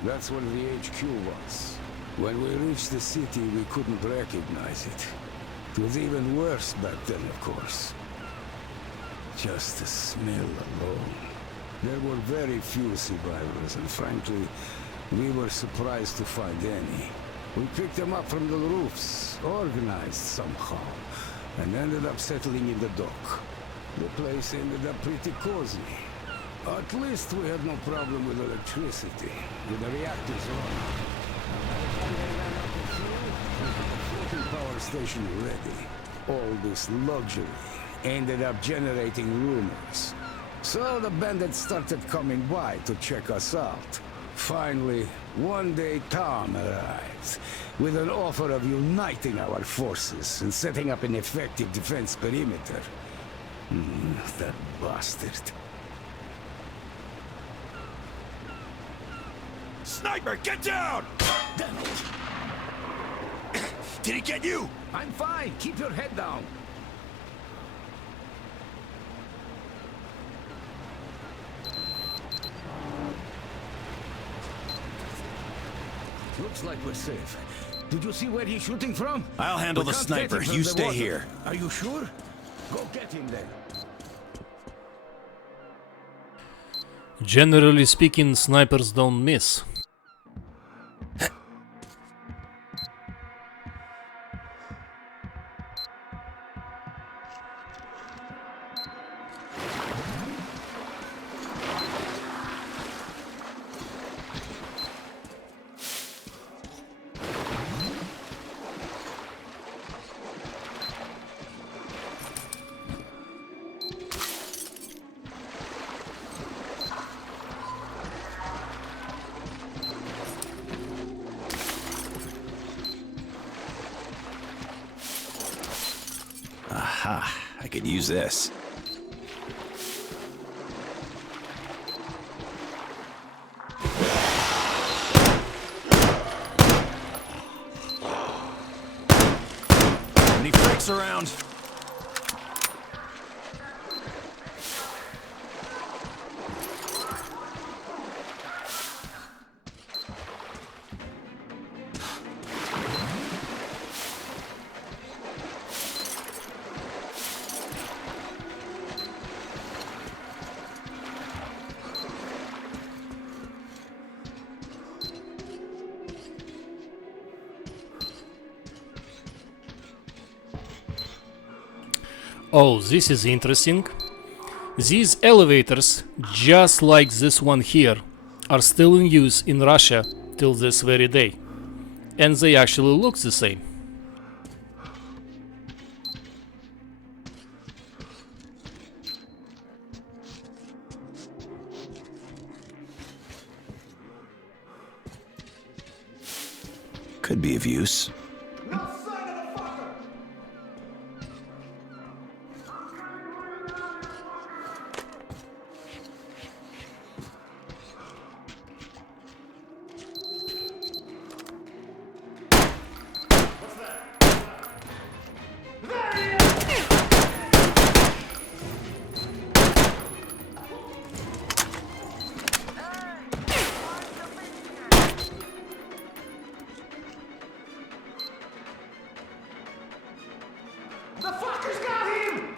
That's where the HQ was. When we reached the city, we couldn't recognize it. It was even worse back then, of course. Just the smell alone. There were very few survivors, and frankly, we were surprised to find any. We picked them up from the roofs, organized somehow, and ended up settling in the dock. The place ended up pretty cozy. At least we had no problem with electricity, with the reactors on. The power station ready. All this luxury ended up generating rumors. So the bandits started coming by to check us out. Finally, one day Tom arrives with an offer of uniting our forces and setting up an effective defense perimeter. That bastard. Sniper, get down! Damn it! Did he get you? I'm fine. Keep your head down. Looks like we're safe. Did you see where he's shooting from? I'll handle We the can't get sniper. him from You the stay water. here. Are you sure? Go get him then. Generally speaking, snipers don't miss. Aha, I could use this. Any freaks around? Oh, this is interesting. These elevators, just like this one here, are still in use in Russia till this very day. And they actually look the same. Could be of use. The fuckers got him!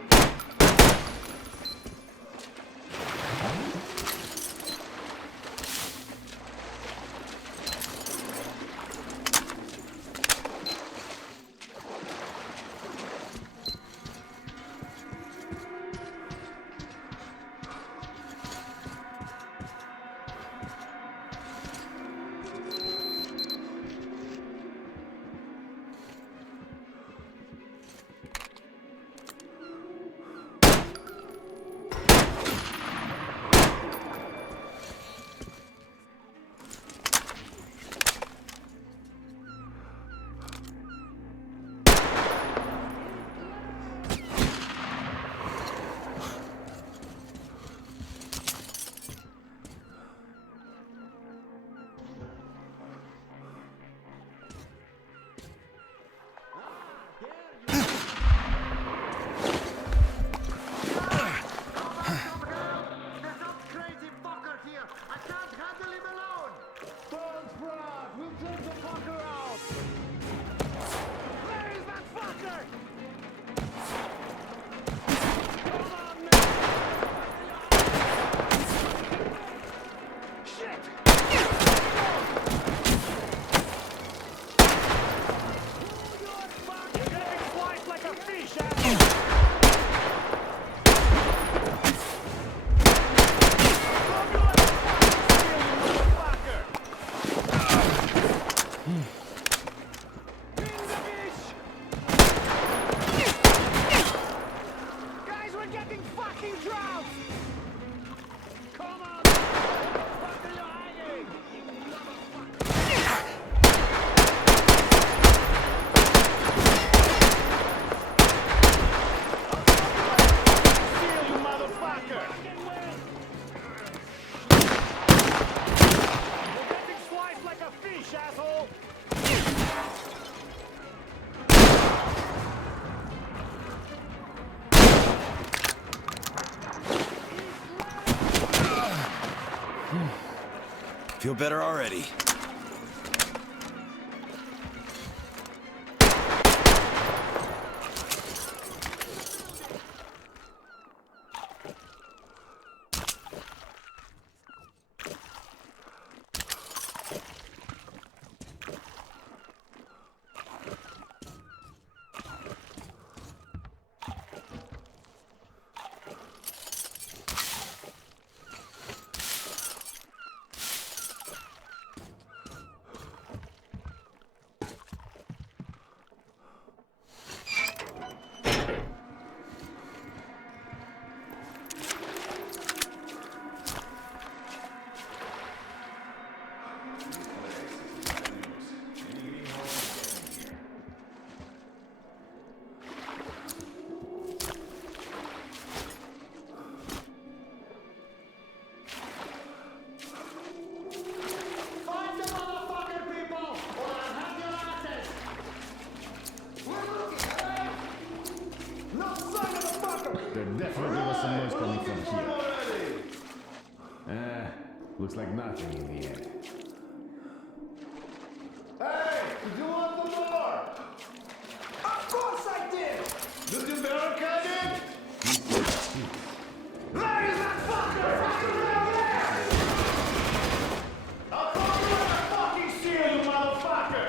Feel better already. There definitely was some noise coming from here. Looks like nothing in the end. Hey! Did you want the door? Of course I did! Did you barricade it? Where is that fucker? Fucking around there! I'll throw you in a fucking shield, you motherfucker!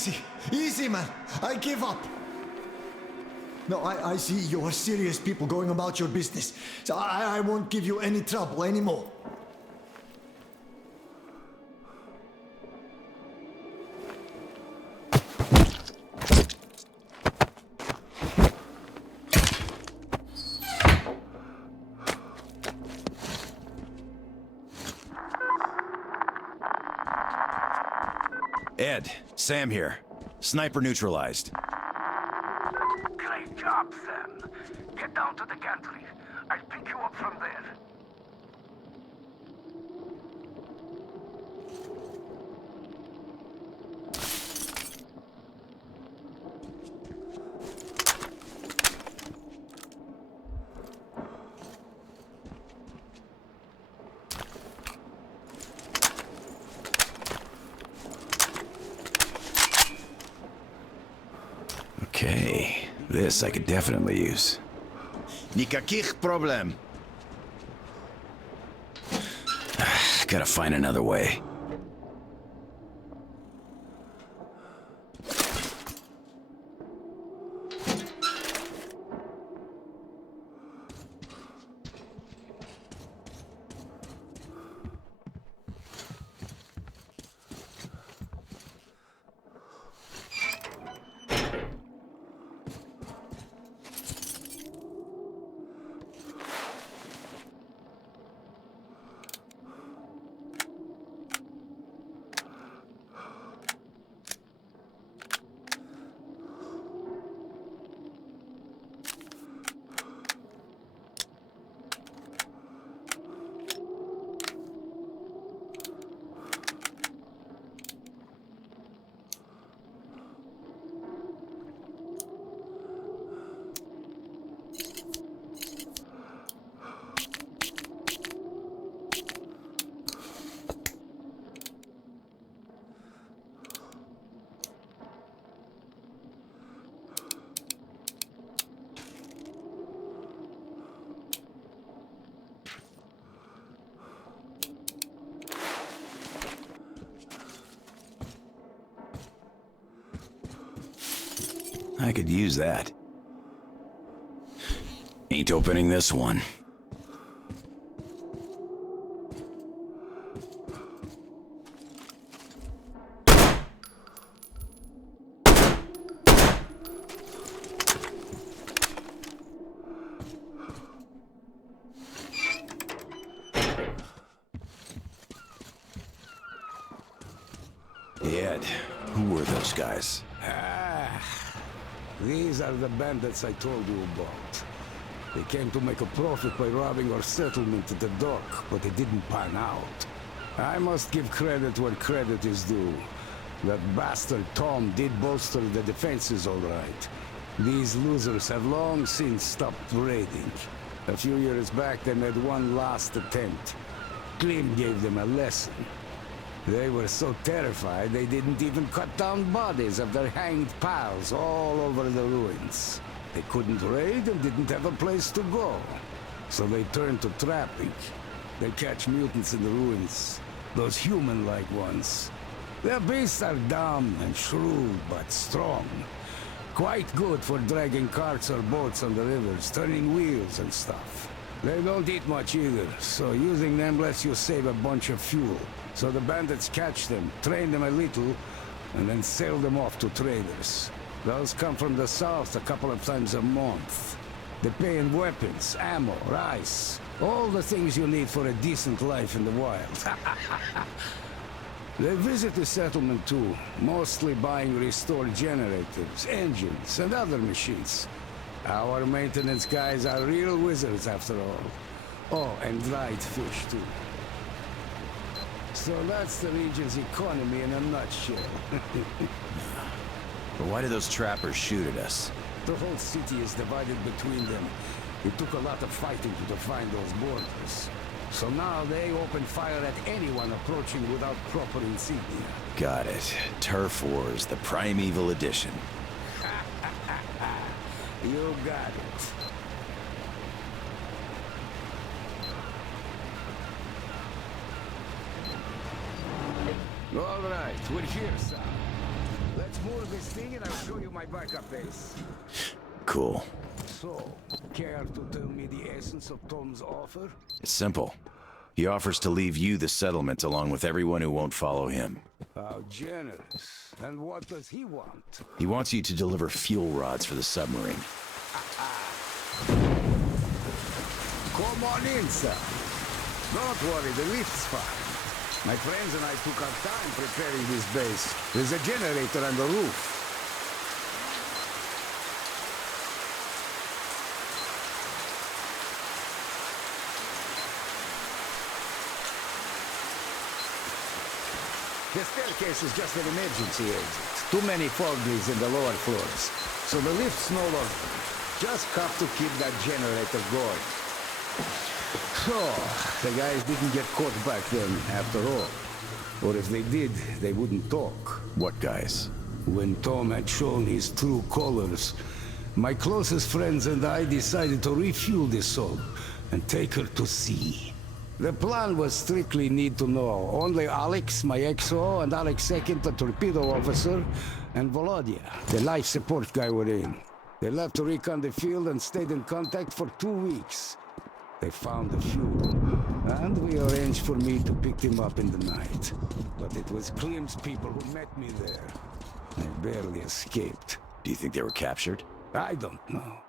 Easy. Easy, man. I give up. No, I see you are serious people going about your business. So I won't give you any trouble anymore. Ed, Sam here. Sniper neutralized. Great job, Sam. Get down to the gantry. I'll pick you up from there. Okay, this I could definitely use. Никаких проблем. Gotta find another way. I could use that. Ain't opening this one. Ed, who were those guys? These are the bandits I told you about. They came to make a profit by robbing our settlement at the dock, but it didn't pan out. I must give credit where credit is due. That bastard Tom did bolster the defenses all right. These losers have long since stopped raiding. A few years back they made one last attempt. Klim gave them a lesson. They were so terrified they didn't even cut down bodies of their hanged pals all over the ruins. They couldn't raid and didn't have a place to go. So they turned to trapping. They catch mutants in the ruins. Those human-like ones. Their beasts are dumb and shrewd, but strong. Quite good for dragging carts or boats on the rivers, turning wheels and stuff. They don't eat much either, so using them lets you save a bunch of fuel. So the bandits catch them, train them a little, and then sell them off to traders. Those come from the south a couple of times a month. They pay in weapons, ammo, rice, all the things you need for a decent life in the wild. They visit the settlement too, mostly buying restored generators, engines, and other machines. Our maintenance guys are real wizards after all. Oh, and dried fish too. So that's the region's economy in a nutshell. But why did those trappers shoot at us? The whole city is divided between them. It took a lot of fighting to define those borders. So now they open fire at anyone approaching without proper insignia. Got it. Turf Wars, the primeval edition. You got it. All right, we're here, son. Let's Let's move this thing and I'll show you my backup base. Cool. So, care to tell me the essence of Tom's offer? It's simple. He offers to leave you the settlement along with everyone who won't follow him. How generous. And what does he want? He wants you to deliver fuel rods for the submarine. Come on in, sir. Don't worry, the lift's fine. My friends and I took our time preparing this base. There's a generator on the roof. The staircase is just an emergency exit. Too many fogies in the lower floors. So the lift's no longer. Just have to keep that generator going. So, the guys didn't get caught back then, after all. Or if they did, they wouldn't talk. What guys? When Tom had shown his true colors, my closest friends and I decided to refuel this soul and take her to sea. The plan was strictly need to know. Only Alex, my XO, and Alex II, the torpedo officer, and Volodya, the life support guy, were in. They left to recon the field and stayed in contact for 2 weeks. They found the fuel, and we arranged for me to pick them up in the night. But it was Klim's people who met me there. I barely escaped. Do you think they were captured? I don't know.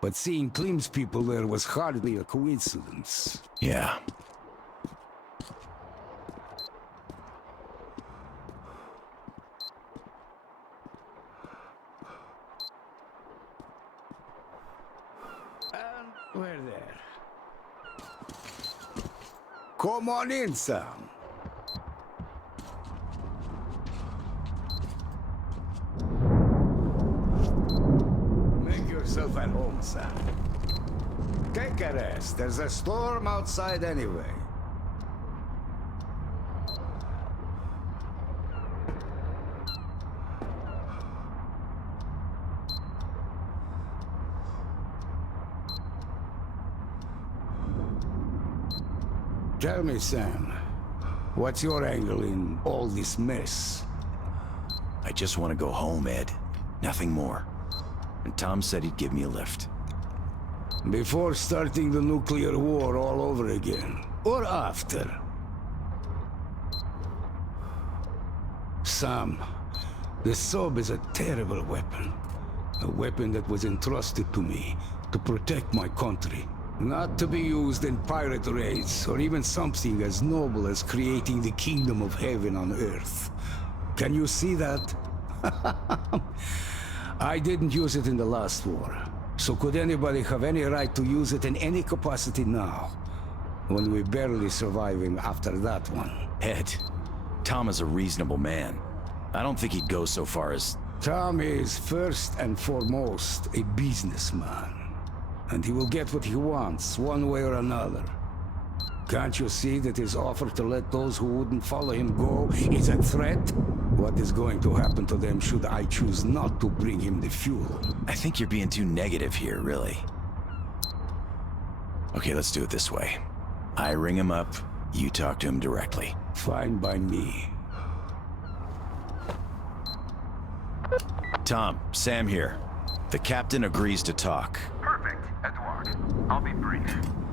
But seeing Klim's people there was hardly a coincidence. Yeah. And we're there. Come on in, Sam. Make yourself at home, Sam. Take a rest. There's a storm outside anyway. Tell me, Sam, what's your angle in all this mess? I just want to go home, Ed. Nothing more. And Tom said he'd give me a lift. Before starting the nuclear war all over again, or after? Sam, the Sob is a terrible weapon. A weapon that was entrusted to me to protect my country. Not to be used in pirate raids, or even something as noble as creating the kingdom of heaven on earth. Can you see that? I didn't use it in the last war, so could anybody have any right to use it in any capacity now, when we're barely surviving after that one? Ed, Tom is a reasonable man. I don't think he'd go so far as... Tom is first and foremost a businessman. And he will get what he wants, one way or another. Can't you see that his offer to let those who wouldn't follow him go is a threat? What is going to happen to them should I choose not to bring him the fuel? I think you're being too negative here, really. Okay, let's do it this way. I ring him up, you talk to him directly. Fine by me. Tom, Sam here. The captain agrees to talk. Perfect, Edward. I'll be brief.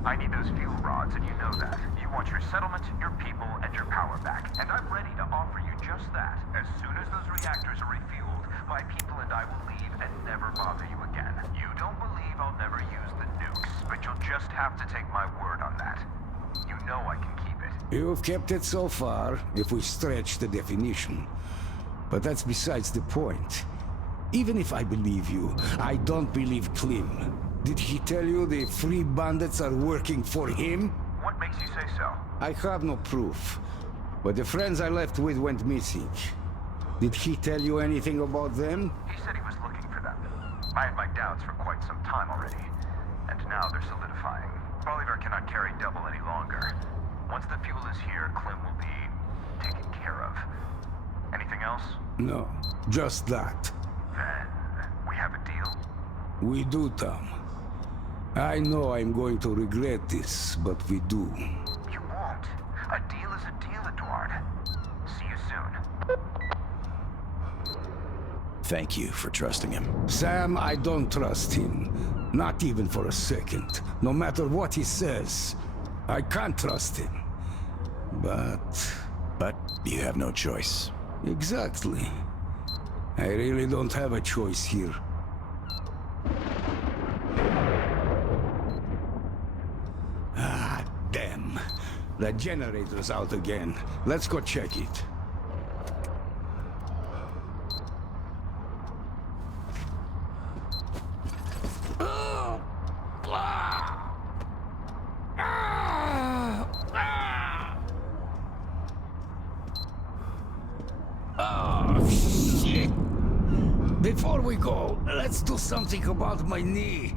I need those fuel rods, and you know that. You want your settlement, your people, and your power back. And I'm ready to offer you just that. As soon as those reactors are refueled, my people and I will leave and never bother you again. You don't believe I'll never use the nukes, but you'll just have to take my word on that. You know I can keep it. You've kept it so far, if we stretch the definition. But that's besides the point. Even if I believe you, I don't believe Klim. Did he tell you the free bandits are working for him? What makes you say so? I have no proof. But the friends I left with went missing. Did he tell you anything about them? He said he was looking for them. I had my doubts for quite some time already. And now they're solidifying. Bolivar cannot carry double any longer. Once the fuel is here, Klim will be taken care of. Anything else? No, just that. Then we have a deal. We do, Tom. I know I'm going to regret this, but we do. You won't. A deal is a deal, Edward. See you soon. Thank you for trusting him. Sam, I don't trust him. Not even for a second. No matter what he says, I can't trust him. But you have no choice. Exactly. I really don't have a choice here. Ah, damn. The generator's out again. Let's go check it. Oh, shit. Before we go, let's do something about my knee.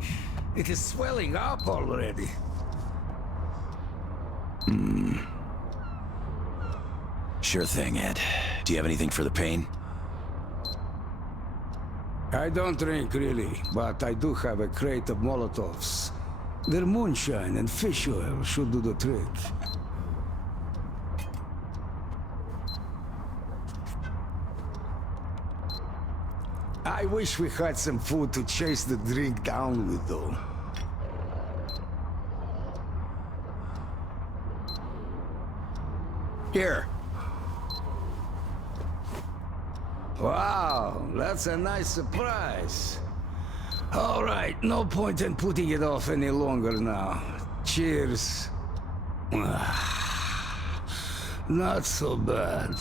It is swelling up already. Sure thing, Ed. Do you have anything for the pain? I don't drink, really, but I do have a crate of Molotovs. Their moonshine and fish oil should do the trick. I wish we had some food to chase the drink down with, though. Here. Wow, that's a nice surprise. All right, no point in putting it off any longer now. Cheers. Not so bad.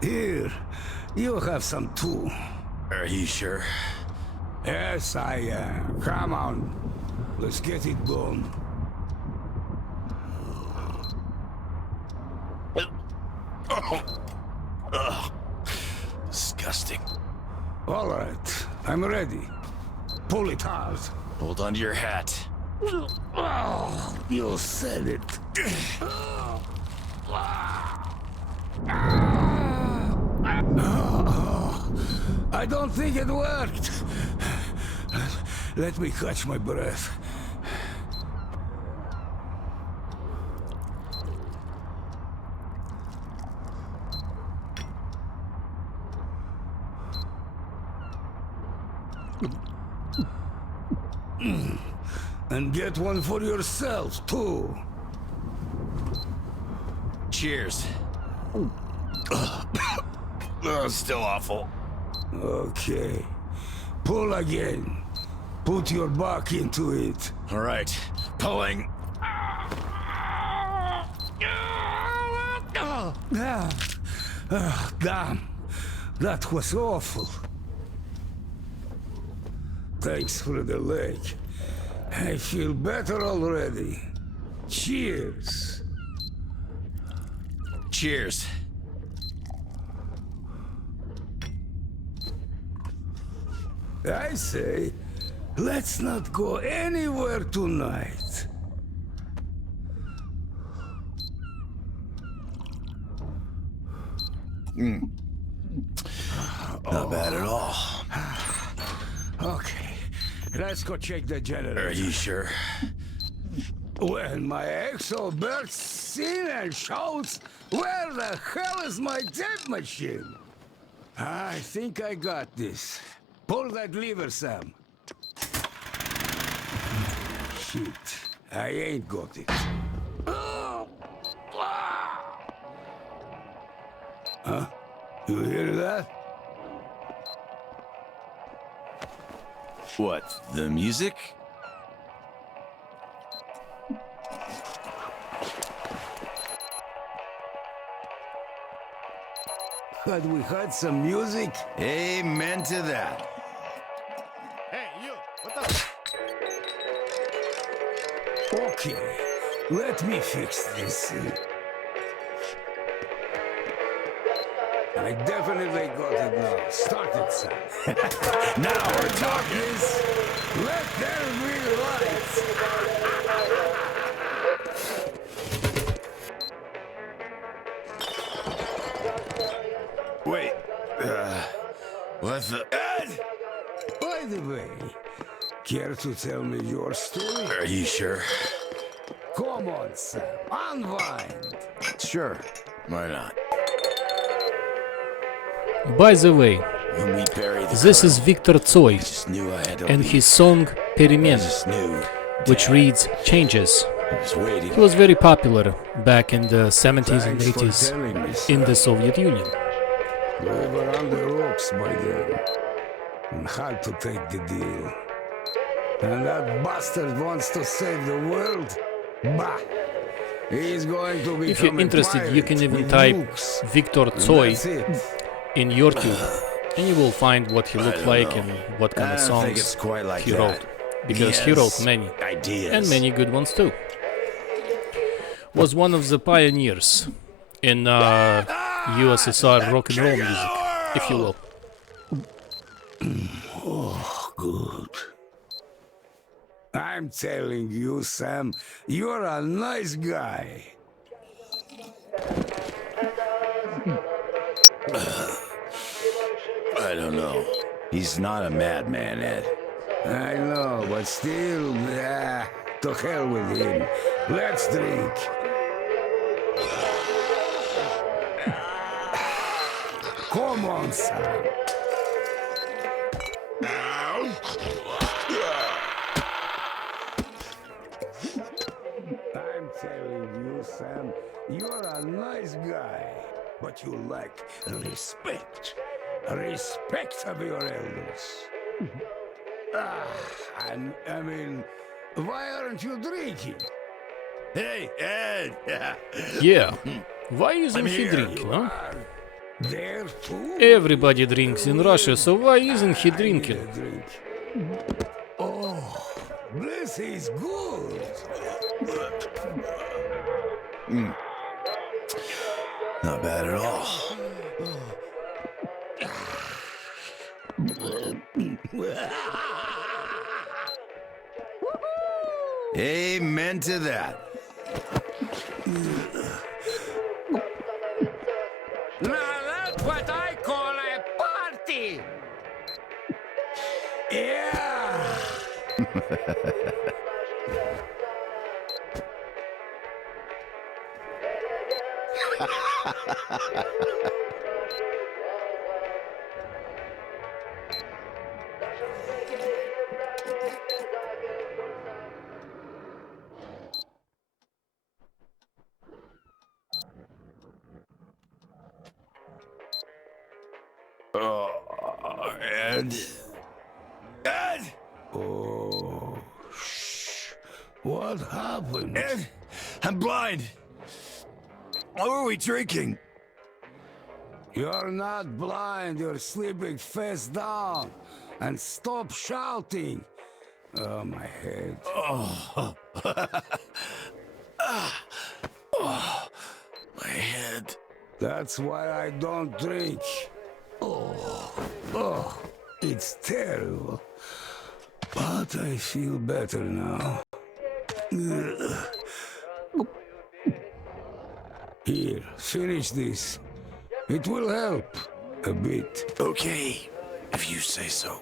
Here, you have some too. Are you sure? Yes, I am. Come on, let's get it done. Ugh. Disgusting. All right, I'm ready. Pull it hard. Hold on to your hat. Oh, you said it. I don't think it worked. Let me catch my breath. And get one for yourself, too. Cheers. Still awful. Okay. Pull again. Put your back into it. All right. Pulling. Damn. That was awful. Thanks for the leg. I feel better already. Cheers. Cheers. I say, let's not go anywhere tonight. Not bad at all. Okay, let's go check the generator. Are you sure? When my exo bursts in and shouts, "Where the hell is my tape machine?" I think I got this. Pull that lever, Sam. Shit, I ain't got it. Huh? You hear that? What, the music? Had we had some music? Amen to that. Hey, you! What the... Okay, let me fix this. I definitely got it now. Start it, Sam. Now we're talking. Let there be lights. Wait. What the... Ed! By the way, care to tell me your story? Are you sure? Come on, Sam. Unwind. Sure. Why not? By the way, When we buried the this is colonel, Viktor Tsoi I just knew I had to and leave. his song I Перемен, just knew. which Dad, reads Changes. I was waiting. He was very popular back in the 70s and Thanks for 80s telling me, in the sir. Soviet Union. We were on the ropes by then and had to take the deal. And that bastard wants to save the world? Bah! He's going to become If you're interested, a you can pirate even with type nukes. Viktor And Tsoi that's it. in YouTube, and you will find what he looked don't like know. and what kind I of don't think songs it's quite like he that. wrote. Because he wrote has many, ideas. and many good ones too. Was one of the pioneers in USSR rock and roll music, if you will. Oh, good. I'm telling you, Sam, you're a nice guy. I don't know. He's not a madman, Ed. I know, but still, to hell with him. Let's drink. Come on, Sam. I'm telling you, Sam, you're a nice guy, but you lack respect. Respect of your elders. I mean, why aren't you drinking? Hey, Ed! Yeah, why isn't I'm he here. drinking, huh? There too? Everybody drinks in Russia, so why isn't he I need drinking? a drink. Oh, this is good. Not bad at all. Amen to that. Now that's what I call a party. Yeah. Ed? Ed! Oh, shh. What happened? Ed! I'm blind! What were we drinking? You're not blind, you're sleeping face down. And stop shouting. Oh, my head. My head. That's why I don't drink. Oh, it's terrible. But I feel better now. Here, finish this. It will help a bit. Okay, if you say so.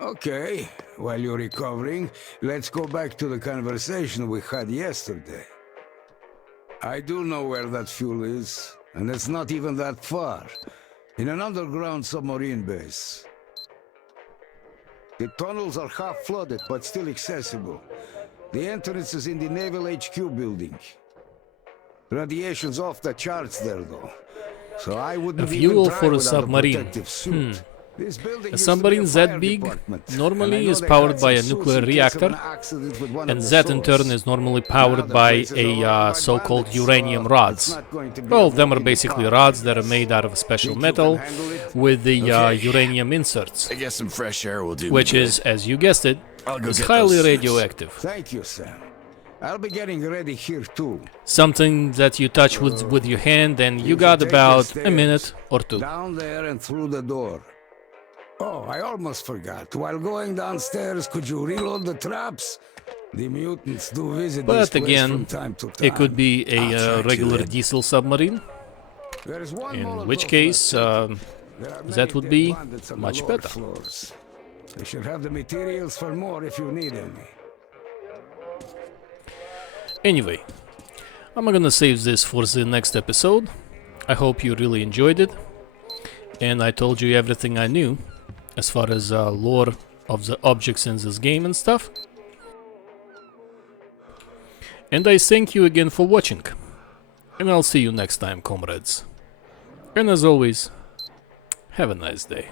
Okay, while you're recovering, let's go back to the conversation we had yesterday. I do know where that fuel is, and it's not even that far. In an underground submarine base. The tunnels are half flooded, but still accessible. The entrance is in the Naval HQ building. Radiation's off the charts there, though. So I wouldn't even fuel try for a without submarine. protective suit. This building A used to be submarine fire that big department, and I normally know is they powered had by a some nuclear suits in case of an reactor, accident with one and of the that in turn swords. is normally Now powered the by place is a all run by so-called bandits, uranium so rods. it's not going to be All a of them are walk in the basically park, rods I that are guess. made out of special Think you can metal handle it? with the Okay. uranium inserts, I guess some fresh air will do. which me is, as you guessed it, I'll go is get highly those suits. radioactive. Thank you, Sam. I'll be getting ready here too. Something that you touch with your hand and you You got should take the about a stairs. minute or two. Down there and through the door. Oh, I almost forgot. While going downstairs, could you reload the traps? The mutants do visit this But place again, from time to time. it could be a regular diesel submarine, There is one in Molotov which case left. There are that many would dead be bandits on the much lower better. floors. I should have the materials for more if you need any. Anyway, I'm gonna save this for the next episode. I hope you really enjoyed it, and I told you everything I knew as far as lore of the objects in this game and stuff. And I thank you again for watching, and I'll see you next time, comrades. And as always, have a nice day.